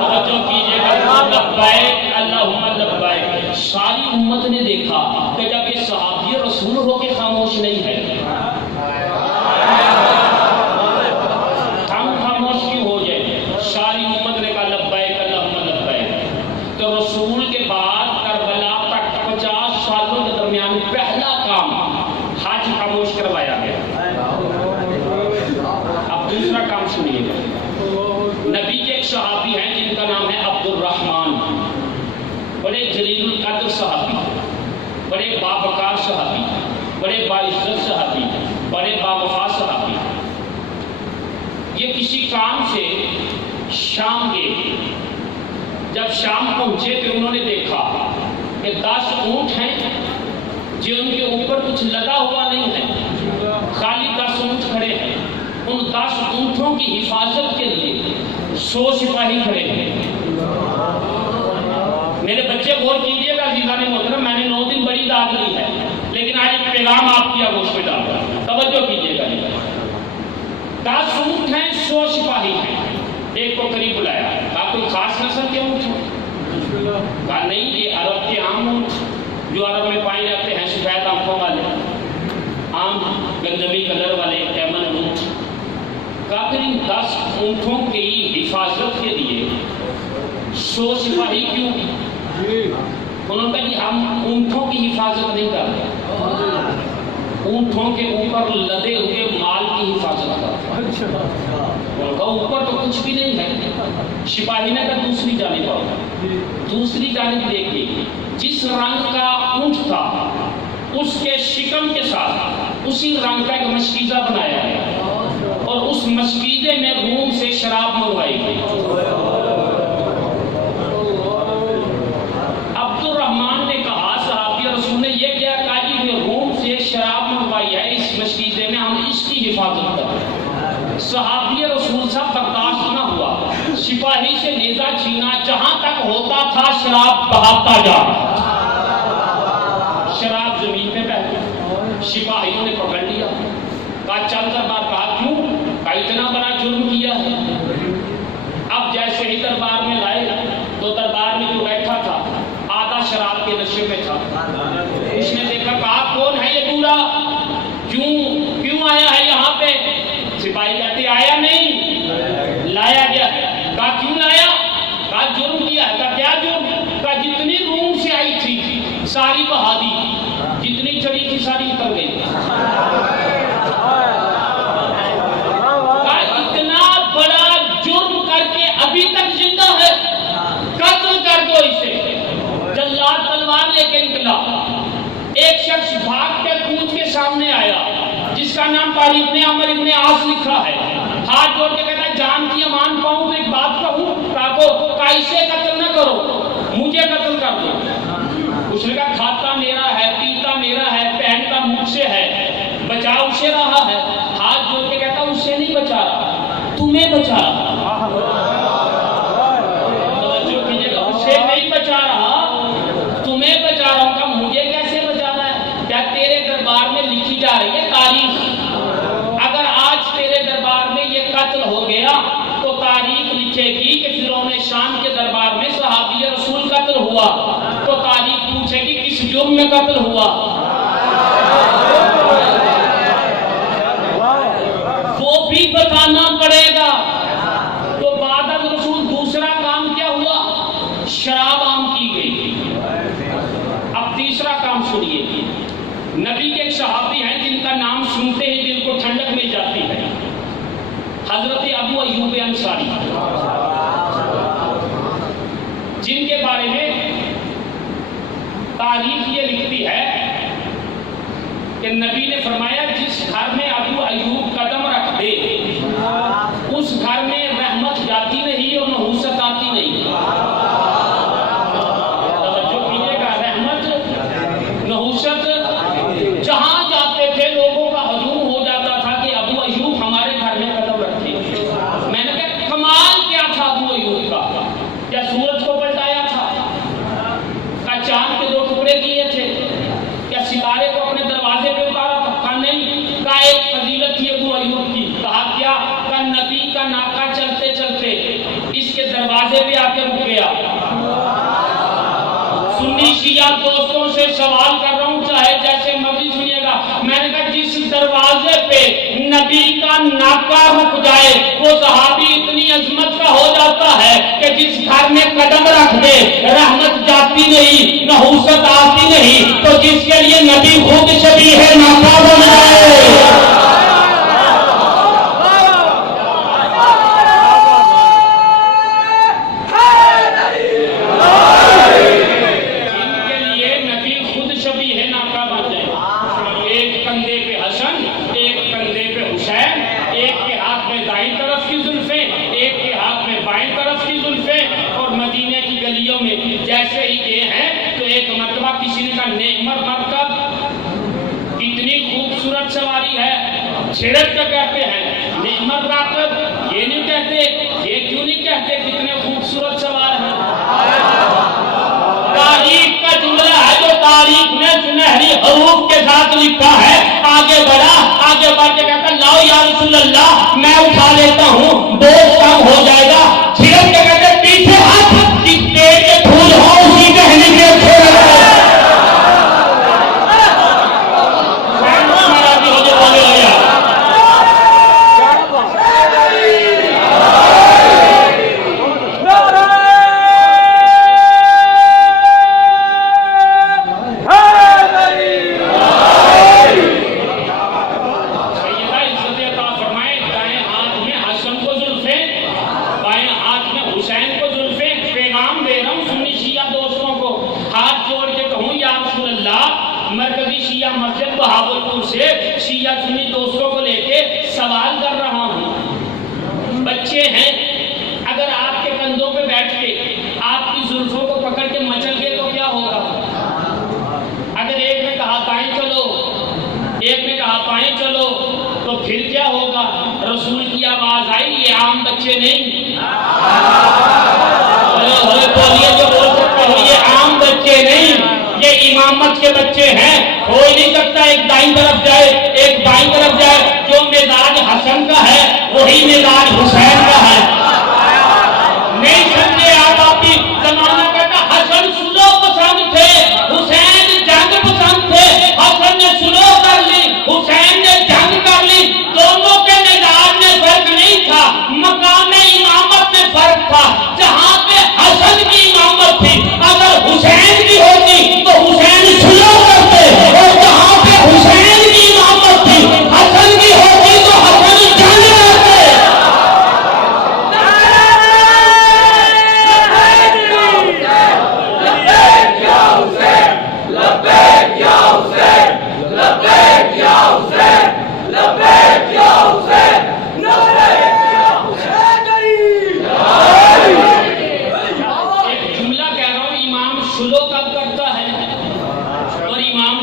توجہ کیجیے گا، لبیک اللہم لبیک۔ ساری امت نے دیکھا کہ جب یہ صحابی رسول ہو کے خاموش نہیں ہے، ہم خاموش کیوں ہو جائے؟ ساری امت نے کہا لبیک اللہم لبیک۔ تو رسول کے بعد کربلا تک 50 سالوں کے درمیان پہلا کام حج خاموش کروایا گیا۔ اب دوسرا کام سنیے گا، نبی کے ایک صحابی ہیں جن کا نام ہے عبد الرحمن، بڑے جلیل القدر صحابی، بڑے باوقار صحابی، بڑے باعزت صحابی، بڑے باوفا صحابی۔ یہ کسی کام سے شام گئے، جب شام پہنچے تو انہوں نے دیکھا کہ 10 اونٹ ہیں جن کے اوپر کچھ لگا ہوا نہیں ہے، خالی 10 اونٹ کھڑے ہیں۔ ان 10 اونٹوں کی حفاظت کے لیے 100 سپاہی کھڑے ہیں۔ میرے بچے غور کیجیے گا عزیزان محترم، میں نے 9 دن بڑی داد لی ہے لیکن آج ایک پیغام آپ کی آگوش میں ڈال رہا ہوں، توجہ کیجیے گا۔ 10 اونٹ ہیں، 100 سپاہی ہیں۔ ایک کو قریب بلایا، کہا کوئی خاص نسل کے اونٹ ہیں؟ کہا نہیں، یہ عرب کے عام اونٹ جو عرب میں پائے جاتے ہیں، سفید آنکھوں والے، عام گندمی کلر والے کیمن اونٹ۔ کہا پھر ان 10 اونٹوں کی حفاظت کے لیے 100 سپاہی کیوں؟ انہوں نے کہا کہ ہم اونٹوں کی حفاظت نہیں کرتے، اونٹوں کے اوپر لدے ہوئے مال کی حفاظت کرتے ہیں۔ اوپر تو کچھ بھی نہیں ہے۔ سپاہی نے کہا دوسری جانب آؤ۔ دوسری جانب دیکھیے، جس رنگ کا اونٹ تھا اس کے شکم کے ساتھ اسی رنگ کا ایک مشکیزہ بنایا گیا اور اس مشکیزے میں روم سے شراب منگوائی گئی۔ عبد الرحمن نے کہا صحابی رسول نے یہ کیا کہا کہ یہ روم سے شراب منگوائی ہے، اس مشکیزے میں ہم اس کی حفاظت کریں۔ صحابی رسول صاحب برداشت نہ ہوا، سپاہی سے نیزہ چھینا، جہاں تک ہوتا تھا شراب بہاتا جا، شراب زمین پہ بہتی۔ سپاہیوں نے پکڑ لیا، کہا چل دربار، کہا کیوں؟ کہا اتنا بڑا جرم کیا ہے۔ اب جیسے ہی دربار میں لائے تو دربار میں جو بیٹھا تھا آدھا شراب کے نشے میں تھا۔ اس نے دیکھا، کہا کون ہے یہ بوڑھا، کیوں آیا ہے یہاں پہ؟ سپاہی کہتے آیا نہیں، لایا گیا۔ کہا کیوں لایا؟ کہا جرم کیا ہے۔ کہا کیا جرم؟ کہا جتنی روم سے آئی تھی ساری بہا دی، جتنی چڑھی تھی ساری اتر گئی۔ کہا اتنا بڑا جرم کر کے ابھی تک زندہ ہے، قتل کر دو اسے۔ جلاد تلوار لے کے نکلا، ایک شخص بھاگ کے پونچھ کے سامنے آیا جس کا نام طارق نے عمر ابن عاص لکھا ہے، ہاتھ جوڑ کے کہتا ہے جان کی امان پاؤں تو ایک بات کہوں، کائسے قتل نہ کرو، مجھے قتل کر دو۔ اس نے کہا کھاتا میرا ہے، پیتا میرا ہے، پہنتا مجھ سے ہے، بچا اسے رہا ہے۔ ہاتھ جوڑ کے کہتا اس سے نہیں بچا رہا، تمہیں بچا رہا، اس سے نہیں بچا رہا، تمہیں بچا رہا ہوں۔ مجھے کیسے بچانا ہے؟ کیا تیرے دربار میں لکھی جا رہی ہے تاریخ؟ اگر آج تیرے دربار میں یہ قتل ہو گیا تو تاریخ لکھے گی کہ فرعون شام کے دربار میں صحابی رسول قتل ہوا، تو تاریخ پوچھے گی کس جرم میں قتل ہوا، وہ بھی بتانا پڑے گا۔ تو بعد از رسول دوسرا کام کیا ہوا؟ شراب عام کی گئی۔ اب تیسرا کام سنیے، نبی کے ایک صحابی ہیں جن کا نام سنتے ہی دل کو ٹھنڈک مل جاتی ہے، حضرت ابو ایوب انصاری، جن کے بارے میں تاریخ یہ لکھتی ہے کہ نبی نے فرمایا جس گھر میں ابو ایوب قدم رکھ دے اس گھر میں رحمت جاتی نہیں اور نحوست آتی نہیں۔ توجہ کیجیے گا، رحمت نحوست جہاں جاتے تھے لوگوں کا ہجوم ہو جاتا تھا کہ ابو ایوب ہمارے گھر میں قدم رکھتے۔ میں نے کہا کمال کیا تھا ابو ایوب کا؟ کیا سورج کو پلٹایا تھا؟ کیا چاند کے 2 ٹکڑے کیے تھے؟ کیا ستارے کو اپنے دروازے پہ اتارا تھا؟ کہا نہیں، کا ایک فضیلت تھی ابو ایوب کی۔ کہا کیا؟ کہ نبی کا ناکا چلتے چلتے اس کے دروازے پہ آ کے رک گیا۔ سنی شیعہ دوستوں سے سوال کر رہا ہوں، چاہے جیسے مرضی سنیے گا، میں نے کہا جس دروازے پہ نبی کا ناکا رک جائے وہ صحابی اتنی عظمت کا ہو جاتا ہے کہ جس گھر میں قدم رکھ دے رحمت جاتی نہیں، نحوست آتی نہیں، تو جس کے لیے نبی خود شبیہ ناکا بن جائے۔ جیسے ہی یہ ہے تو ایک مرتبہ کسی نے کہا نعمت مرکب اتنی خوبصورت سواری ہے، چھڑک کا کہتے ہیں نعمت مرکب، یہ نہیں کہتے، یہ کیوں نہیں کہتے کتنے خوبصورت سوار ہیں؟ تاریخ کا جملہ ہے جو تاریخ میں سنہری حروف کے ساتھ لکھا ہے۔ آگے بڑھا، آگے بڑھ کے کہتا لاؤ یا رسول اللہ میں اٹھا لیتا ہوں، بوجھ کم ہو جائے گا۔ چھڑک کے کہتے پیچھے ہاتھ کہ پیٹ کے پھول ہو اسی کہنے کے اچھے لگتا ہے۔ مرکزی شیعہ مسجد بہاولپور سے شیعہ سنی دوستوں کو لے کے سوال کر رہا ہوں۔ بچے ہیں، اگر آپ کے کندھوں پہ بیٹھ کے آپ کی زلفوں کو پکڑ کے مچل گئے تو کیا ہوگا؟ اگر ایک نے کہا دائیں چلو، ایک نے کہا بائیں چلو، تو پھر کیا ہوگا؟ رسول کی آواز آئی، یہ عام بچے نہیں، بولیے جو بول سکتا ہو، یہ عام بچے نہیں، یہ امامت کے بچے ہیں۔ ہو ہی نہیں سکتا ایک دائیں طرف جائے ایک بائیں طرف جائے، جو مزاج حسن کا ہے وہی مزاج حسین کا ہے۔ نہیں سمجھے آپ؟ اپنی زمانہ کہتا حسن سلو پسند تھے، حسین جنگ پسند تھے، حسن نے سلو کر لی، حسین نے جنگ کر لی، دونوں کے مزاج میں فرق نہیں تھا، مقام امامت میں فرق تھا۔ جہاں پہ حسن کی امامت تھی اگر حسین کی ہوتی تو حسین سلو کرتے، اور جہاں پہ حسین کی امامت تھی حسن کی ہوتی تو حسن جنگ کرتے۔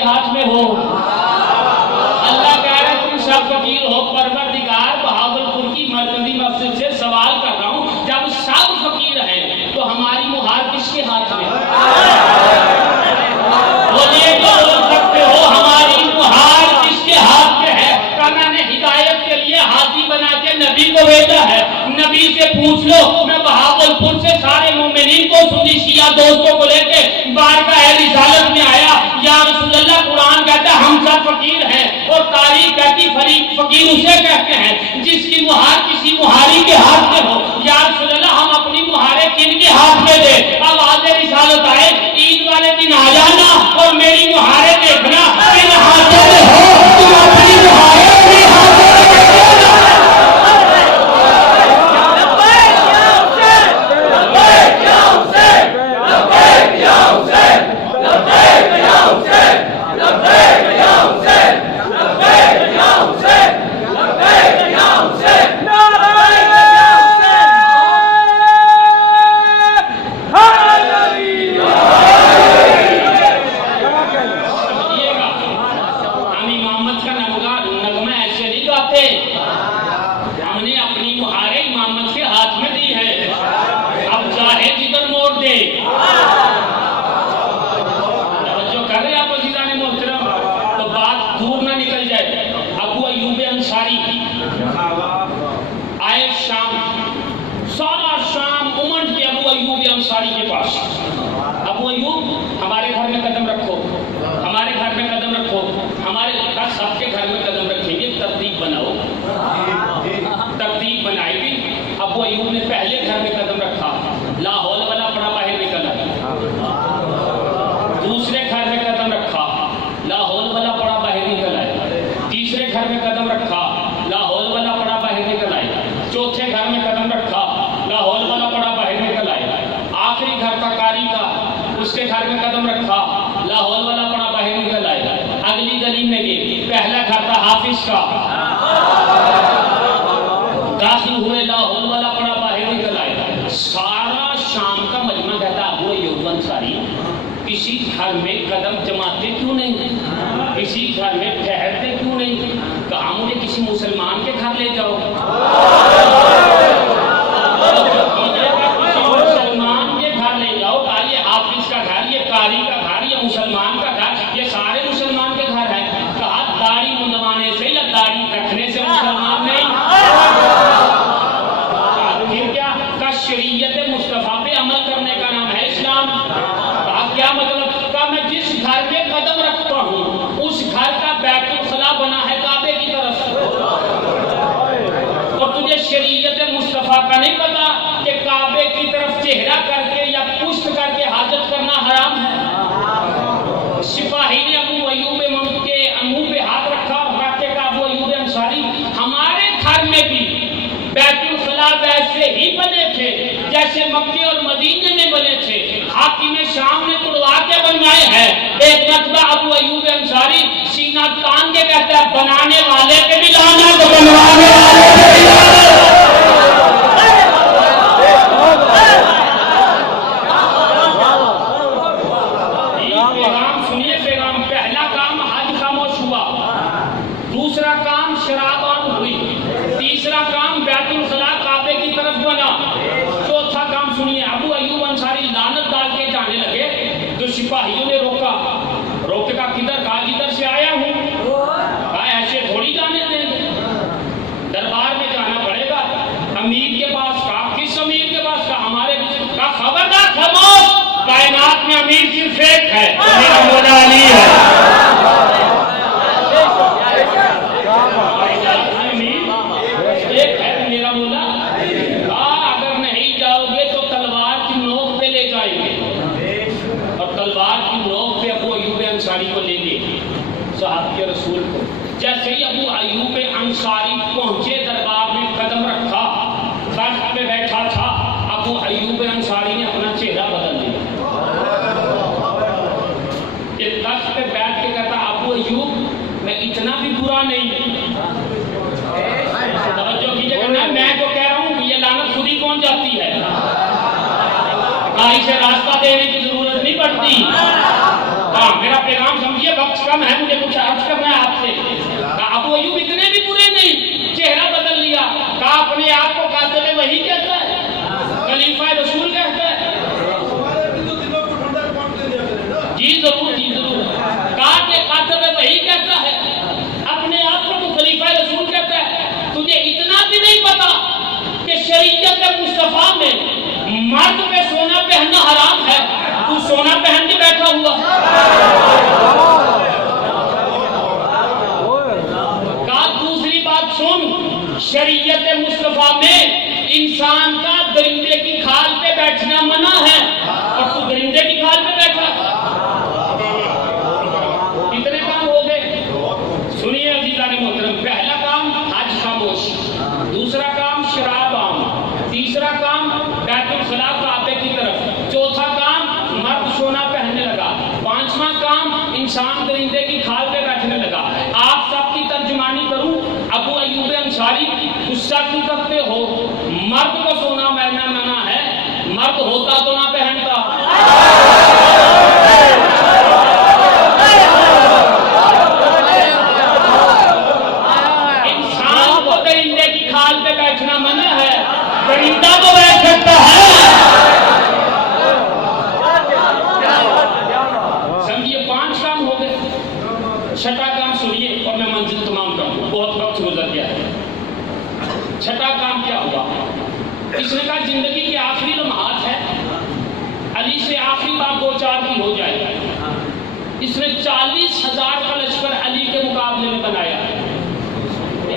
کے ہاتھ میں ہو. اللہ کہہ رہا ہے تم سب فقیر ہو. پروردگار بہاولپور کی مرکزی مسجد سے سوال کر رہا ہوں جب سب فقیر ہیں تو ہماری مہار کس کے ہاتھ میں؟ بولیے تو بول سکتے ہو ہماری مہار کس کے ہاتھ میں ہے؟ اللہ نے ہدایت کے لیے ہادی بنا کے نبی کو بھیجا ہے. نبی سے پوچھ لو. میں بہاولپور سے سارے مومنین کو سنی شیعہ دوستوں کو لے کے بارگاہ رسالت میں آیا. یا رسول اللہ قرآن کہتا ہے ہم سب فقیر ہیں اور تاریخ کہتی فقیر اسے کہتے ہیں جس کی مہار کسی مہاری کے ہاتھ میں ہو. یا رسول اللہ ہم اپنی مہاریں کن کے ہاتھ میں دے؟ اب آج رسالت آئے عید والے دن آ جانا اور میری مہاریں دیکھنا کن ہاتھوں میں ہو. تم اپنی مہاریں اپنے ہاتھوں میں داخل ہوئے لاہور والا پڑا باہر نکل آئے. سارا شام کا مجمع کہتا ابو ایوب انصاری کسی گھر میں قدم جماتے کیوں نہیں؟ کسی گھر میں ٹھہرتے کیوں نہیں؟ کہا مجھے کسی مسلمان کے گھر لے جاؤ. مسلمان کے گھر لے جاؤ. کہا یہ حافظ کا گھر, یہ قاری کا گھر, یہ مسلمان کا گھر, یہ سارے مسلمان کے گھر ہیں. کہا داڑھی منڈوانے سے یا داڑھی رکھنے سے مسلمان نہیں. پھر کیا؟ کا شریعت مصطفیٰ پہ عمل کرنے کا نام ہے اسلام. کہا کیا مطلب؟ کہا میں جس گھر میں قدم رکھتا ہوں اس گھر کا بیت الخلا بنا ہے کعبے کی طرف. اور تجھے شریعت مصطفیٰ کا نہیں پتا کہ کعبے کی طرف چہرہ کر کے یا پشت کر کے حاجت کرنا حرام ہے؟ سپاہی نے ابو ایوب کے منہ پہ ہاتھ رکھا اور کہتے کہ ابو ایوب انصاری ہمارے گھر میں بھی بیت الخلا ویسے ہی بنے تھے جیسے مکے اور مدینے میں بنے تھے. حاکم شام نے تڑوا کے بنوائے ہیں. ایک مرتبہ ابو ایوب انصاری سینہ تان کے کہتا ہے بنانے والے پہ بھی لعنت, بنوانے والے پہ بھی لعنت. پیغام سنیے پیغام. پہلا کام حج خاموش ہوا, دوسرا کام شراب بند ہوئی, تیسرا کام بیت الخلا کعبے کی طرف بنا, چوتھا کام سنیے. ابو ایوب انصاری لعنت ڈال کے جانے لگے تو سپاہیوں نے روکا. روکے کا کدھر؟ کہا جدھر سے آیا ہوں. کہا ایسے تھوڑی جانے دیں گے, دربار میں جانا پڑے گا. امیر کے پاس. کہا کس امیر کے پاس؟ کہا ہمارے. کہا خبردار خاموش, کائنات میں امیر صرف ایک ہے, میرا مولا علی ہے. ایک ہے میرا مولا. اگر نہیں جاؤ گے تو تلوار کی نوک پہ لے جائیں گے, اور تلوار کی نوک پہ ابو ایوب انصاری کو لے گئے صاحب کے رسول کو. جیسے ہی ابو ایوب انصاری پہنچے دربار میں قدم رکھا, تخت پہ بیٹھا تھا, ابو ایوب انصاری نے اپنا چہرہ بدل دیا. کم ہے مجھے کچھ عرض کرنا ہے آپ سے. کہا ابو ایوب اتنے بھی برے نہیں, چہرہ بدل لیا. کہا اپنے آپ کو قاتل وحی کہتا ہے, خلیفہ رسول کہتا ہے. جی ضرور جی ضرور. کہا کہ قاتل وحی کہتا ہے, اپنے آپ کو تو خلیفہ رسول کہتا ہے. تجھے اتنا بھی نہیں پتا کہ شریعت مصطفیٰ میں مرد پہ سونا پہننا حرام ہے, تو سونا پہن کے بیٹھا ہوا. کہا دوسری بات سن, شریعت مصطفیٰ میں انسان کا درندے کی کھال پہ بیٹھنا منع ہے, اور تو درندے کی کھال پہ بیٹھا. کتنے کام ہو گئے سنیے عزیزان محترم. پہلا کام حج خاموش, دوسرا کام شراب عام, تیسرا کام بیت الخلاء کعبے کی طرف, چوتھا کام مرد سونا پہننے لگا, پانچواں کام انسان درندے کی کھال پہ بیٹھنے لگا. آپ سب کی ترجمانی کروں. ابو ایوب انصاری غصہ کیوں کرتے ہو؟ مرد کو سونا پہننا منع ہے, مرد ہوتا تو نہ پہنتا. انسان کو درندے کی کھال پہ بیٹھنا منع ہے, درندہ تو بیٹھ سکتا ہے. سمجھیے 5 کام ہو گئے. چھٹا کام سنیے اور میں منزل تمام کروں, بہت وقت گزر گیا ہے. چھٹا کام کیا ہوا؟ اس نے کہا زندگی کے آخری لمحات ہے, علی سے آخری بار 2-4 کی ہو جائے. اس نے 40,000 کا لشکر علی کے مقابلے میں بنایا,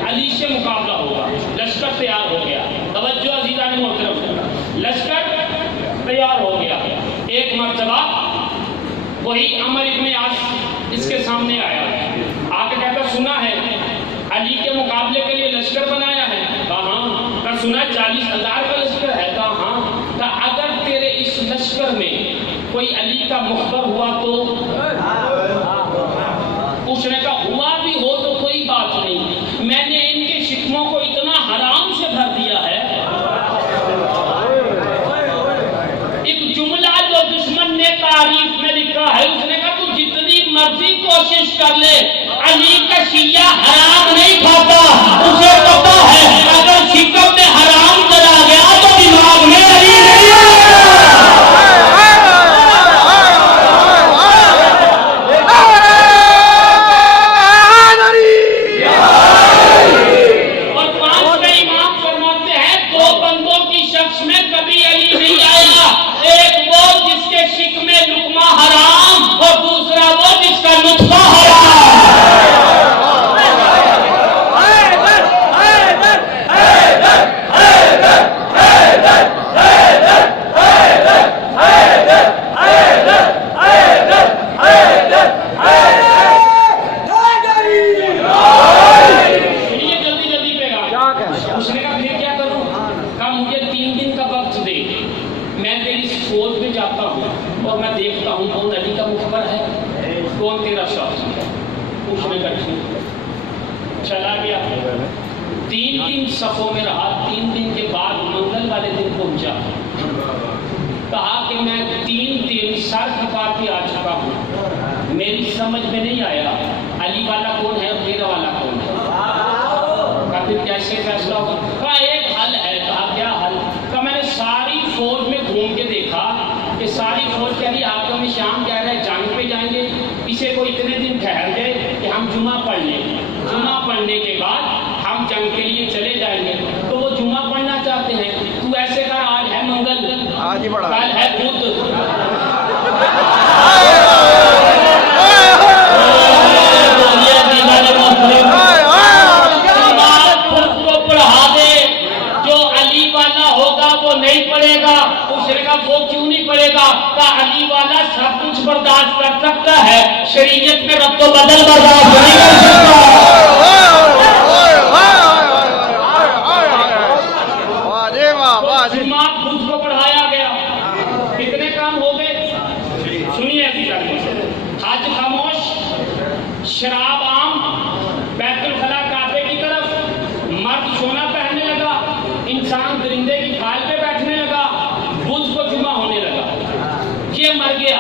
علی سے مقابلہ ہوگا. لشکر تیار ہو گیا. توجہ عزیزان محترم, لشکر تیار ہو گیا. ایک مرتبہ وہی عمر ابن عاص اس کے سامنے آیا, آ کے کہتا سنا ہے علی کے مقابلے کے لیے لشکر بنایا ہے. کہا ہاں. کہا سنا 40,000 کا لشکر ہے. کہا ہاں. کہا اگر تیرے اس لشکر میں کوئی علی کا مخبر ہوا تو؟ اس نے کہا ہوا بھی ہو تو کوئی بات نہیں, میں نے ان کے شکموں کو اتنا حرام سے بھر دیا ہے. ایک جملہ جو دشمن نے تعریف میں لکھا ہے, اس نے کہا تو جتنی مرضی کوشش کر لے, علی کا شیعہ حرام نہیں کھاتا. اسے پتا ہے اگر شکم میں حرام چلا گیا تو دماغ میں علی نہیں اور 5 میں امام فرماتے ہیں 2 بندوں کی شخص میں کبھی علی نہیں آیا. ایک وہ جس کے شک میں لقمہ حرام, اور دوسرا وہ جس کا نطفہ حرام. اس نے کہا پھر کیا کروں؟ کہا مجھے 3 دن کا وقت دے, میں تیری فوج میں جاتا ہوں اور میں دیکھتا ہوں کون علی کا مخبر ہے, کون تیرا شخص ہے. اس نے کہا چلا گیا. 3 دن صفوں میں رہا. 3 دن کے بعد منگل والے دن پہنچا. کہا کہ میں 3 دن سر کھپا کے آ چکا ہوں, میری سمجھ میں نہیں آیا علی والا کون ہے اور میرا والا کون ہے. کہا پھر کیسے فیصلہ ہوگا؟ کہا ایک حل ہے. کہا کیا حل؟ کہا میں نے ساری فوج میں گھوم کے دیکھا کہ ساری فوج کہہ رہی حاکم شام کہہ رہے جنگ پہ جائیں گے, اسے کو اتنے دن ٹھہر گئے کہ ہم جمعہ پڑھ لیں, جمعہ پڑھنے کے بعد ہم جنگ کے لیے چلے جائیں گے. تو وہ جمعہ پڑھنا چاہتے ہیں. تو ایسے کر آج ہے منگل, کل ہے بدھ, وہ کیوں نہیں پڑے گا؟ کہ علی والا سب کچھ برداشت کر سکتا ہے, شریعت میں رد و بدل برداشت نہیں کر سکتا. جمعہ بدھ کو پڑھایا گیا. کتنے کام ہو گئے سنیے. حج خاموش, شراب عام, بیت الخلاء کعبے کی طرف, مرد سونا پہننے لگا, انسان درندے کی کھال پہ بیٹھنے لگا, بدھ کو جمعہ ہونے لگا. یہ مر گیا.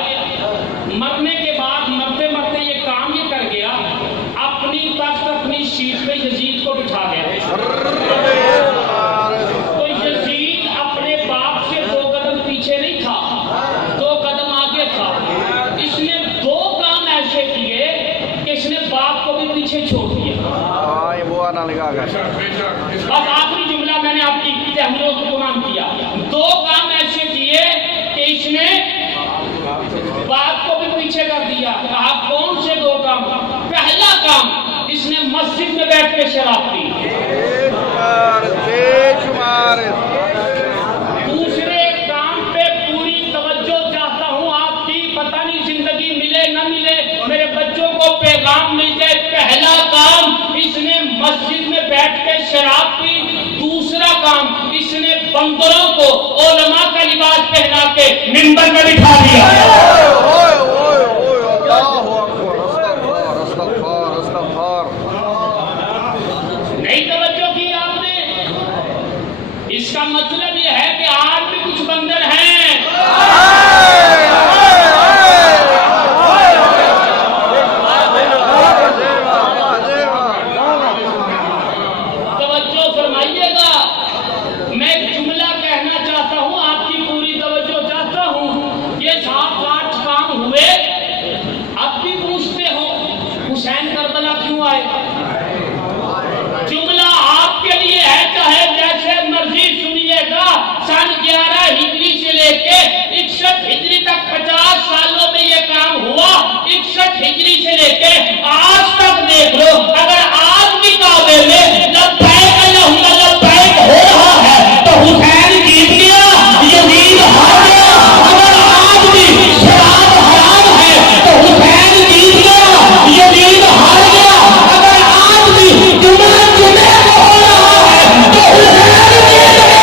مرنے کے بعد مرتے مرتے یہ کام یہ کر تو یزید اپنے باپ سے 2 قدم پیچھے نہیں تھا، 2 قدم آگے تھا. اس نے 2 کام ایسے کیے کہ اس نے باپ کو بھی پیچھے چھوڑ دیا. بس آخری جملہ میں نے آپ کی تحمیلوں کو تمام کیا. 2 کام ایسے کیے کہ اس نے باپ کو بھی پیچھے کر دیا. کہا کون سے 2 کام؟ پہلا کام، اس نے مسجد میں بیٹھ کے شراب پی. دوسرے کام پہ پوری توجہ چاہتا ہوں آپ کی، پتہ نہیں زندگی ملے نہ ملے، میرے بچوں کو پیغام مل جائے. پہلا کام، اس نے مسجد میں بیٹھ کے شراب پی. دوسرا کام، اس نے بندروں کو علماء کا لباس پہنا کے منبر میں بٹھا دیا. نہیں توجہ کی آپ نے؟ اس کا مطلب یہ ہے کہ آج بھی کچھ بندر ہیں. توجہ فرمائیے گا. میں ایک جملہ کہنا چاہتا ہوں، آپ کی پوری توجہ چاہتا ہوں. یہ 7-8 کام ہوئے، اب بھی پوچھتے ہو حسین کربلا کیوں آئے؟ جملہ آپ کے لیے ہے، چاہے جیسے مرضی سنیے گا. سن 11 ہجری سے لے کے 61 ہجری تک 50 سالوں میں یہ کام ہوا. 61 ہجری سے لے کے آج تک دیکھ لو، اگر آج بھی کعبے میں لبیک اللہم لبیک ہو رہا ہے تو حسین جیت گیا، یزید ہار گیا. اگر آج بھی شراب حرام ہے تو حسین جیت گیا، یزید ہار گیا. اگر آج بھی جمعہ جمعے کو ہو رہا ہے تو حسین جیت گیا.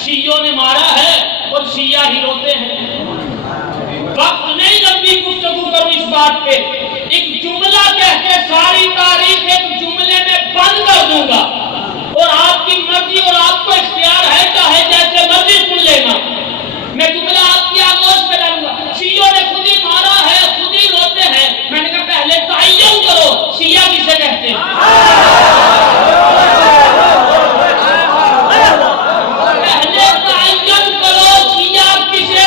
شیعوں نے مارا ہے اور شیعہ ہی روتے ہیں. وقت نہیں لمبی گفتگو کروں اس بات پہ. ایک جملہ کہہ کے ساری تاریخ ایک جملے میں بند کر دوں گا، اور آپ کی مرضی اور آپ کو اختیار ہے، چاہے جیسے مرضی سن لینا. میں جملہ آپ کی آگوش پہ ڈالوں گا. شیعوں نے خود ہی مارا ہے، خود ہی روتے ہیں. میں نے کہا پہلے تعین کرو شیعہ کسے کہتے ہیں. پہلے تعین کرو شیعہ کسے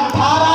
18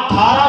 18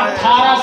18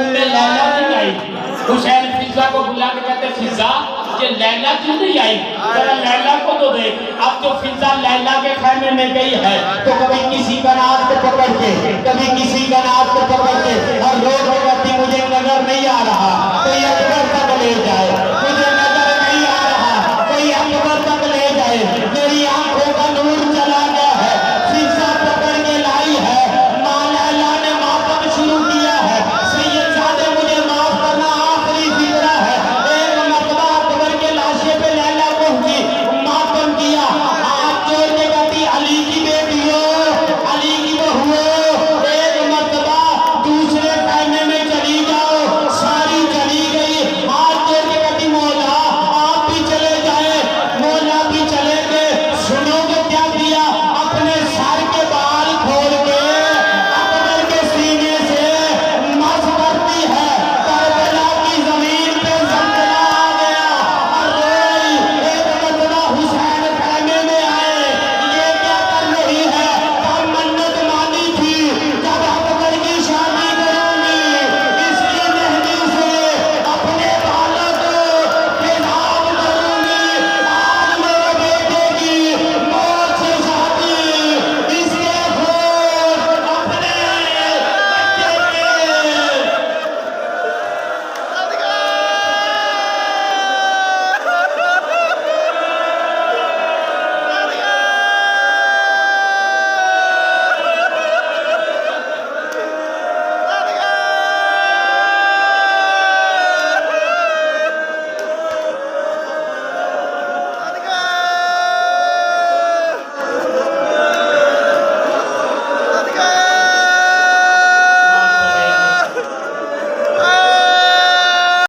لیلا نہیں آئی. حسین فضا کو بلا کے کہتے فضا کہ لیلا کیوں نہیں آئی؟ ذرا لیلا کو تو دیکھ. اب جو فضا لیلا کے خیمے میں گئی ہے تو کبھی کسی کا ناز کو پکڑ کے، کبھی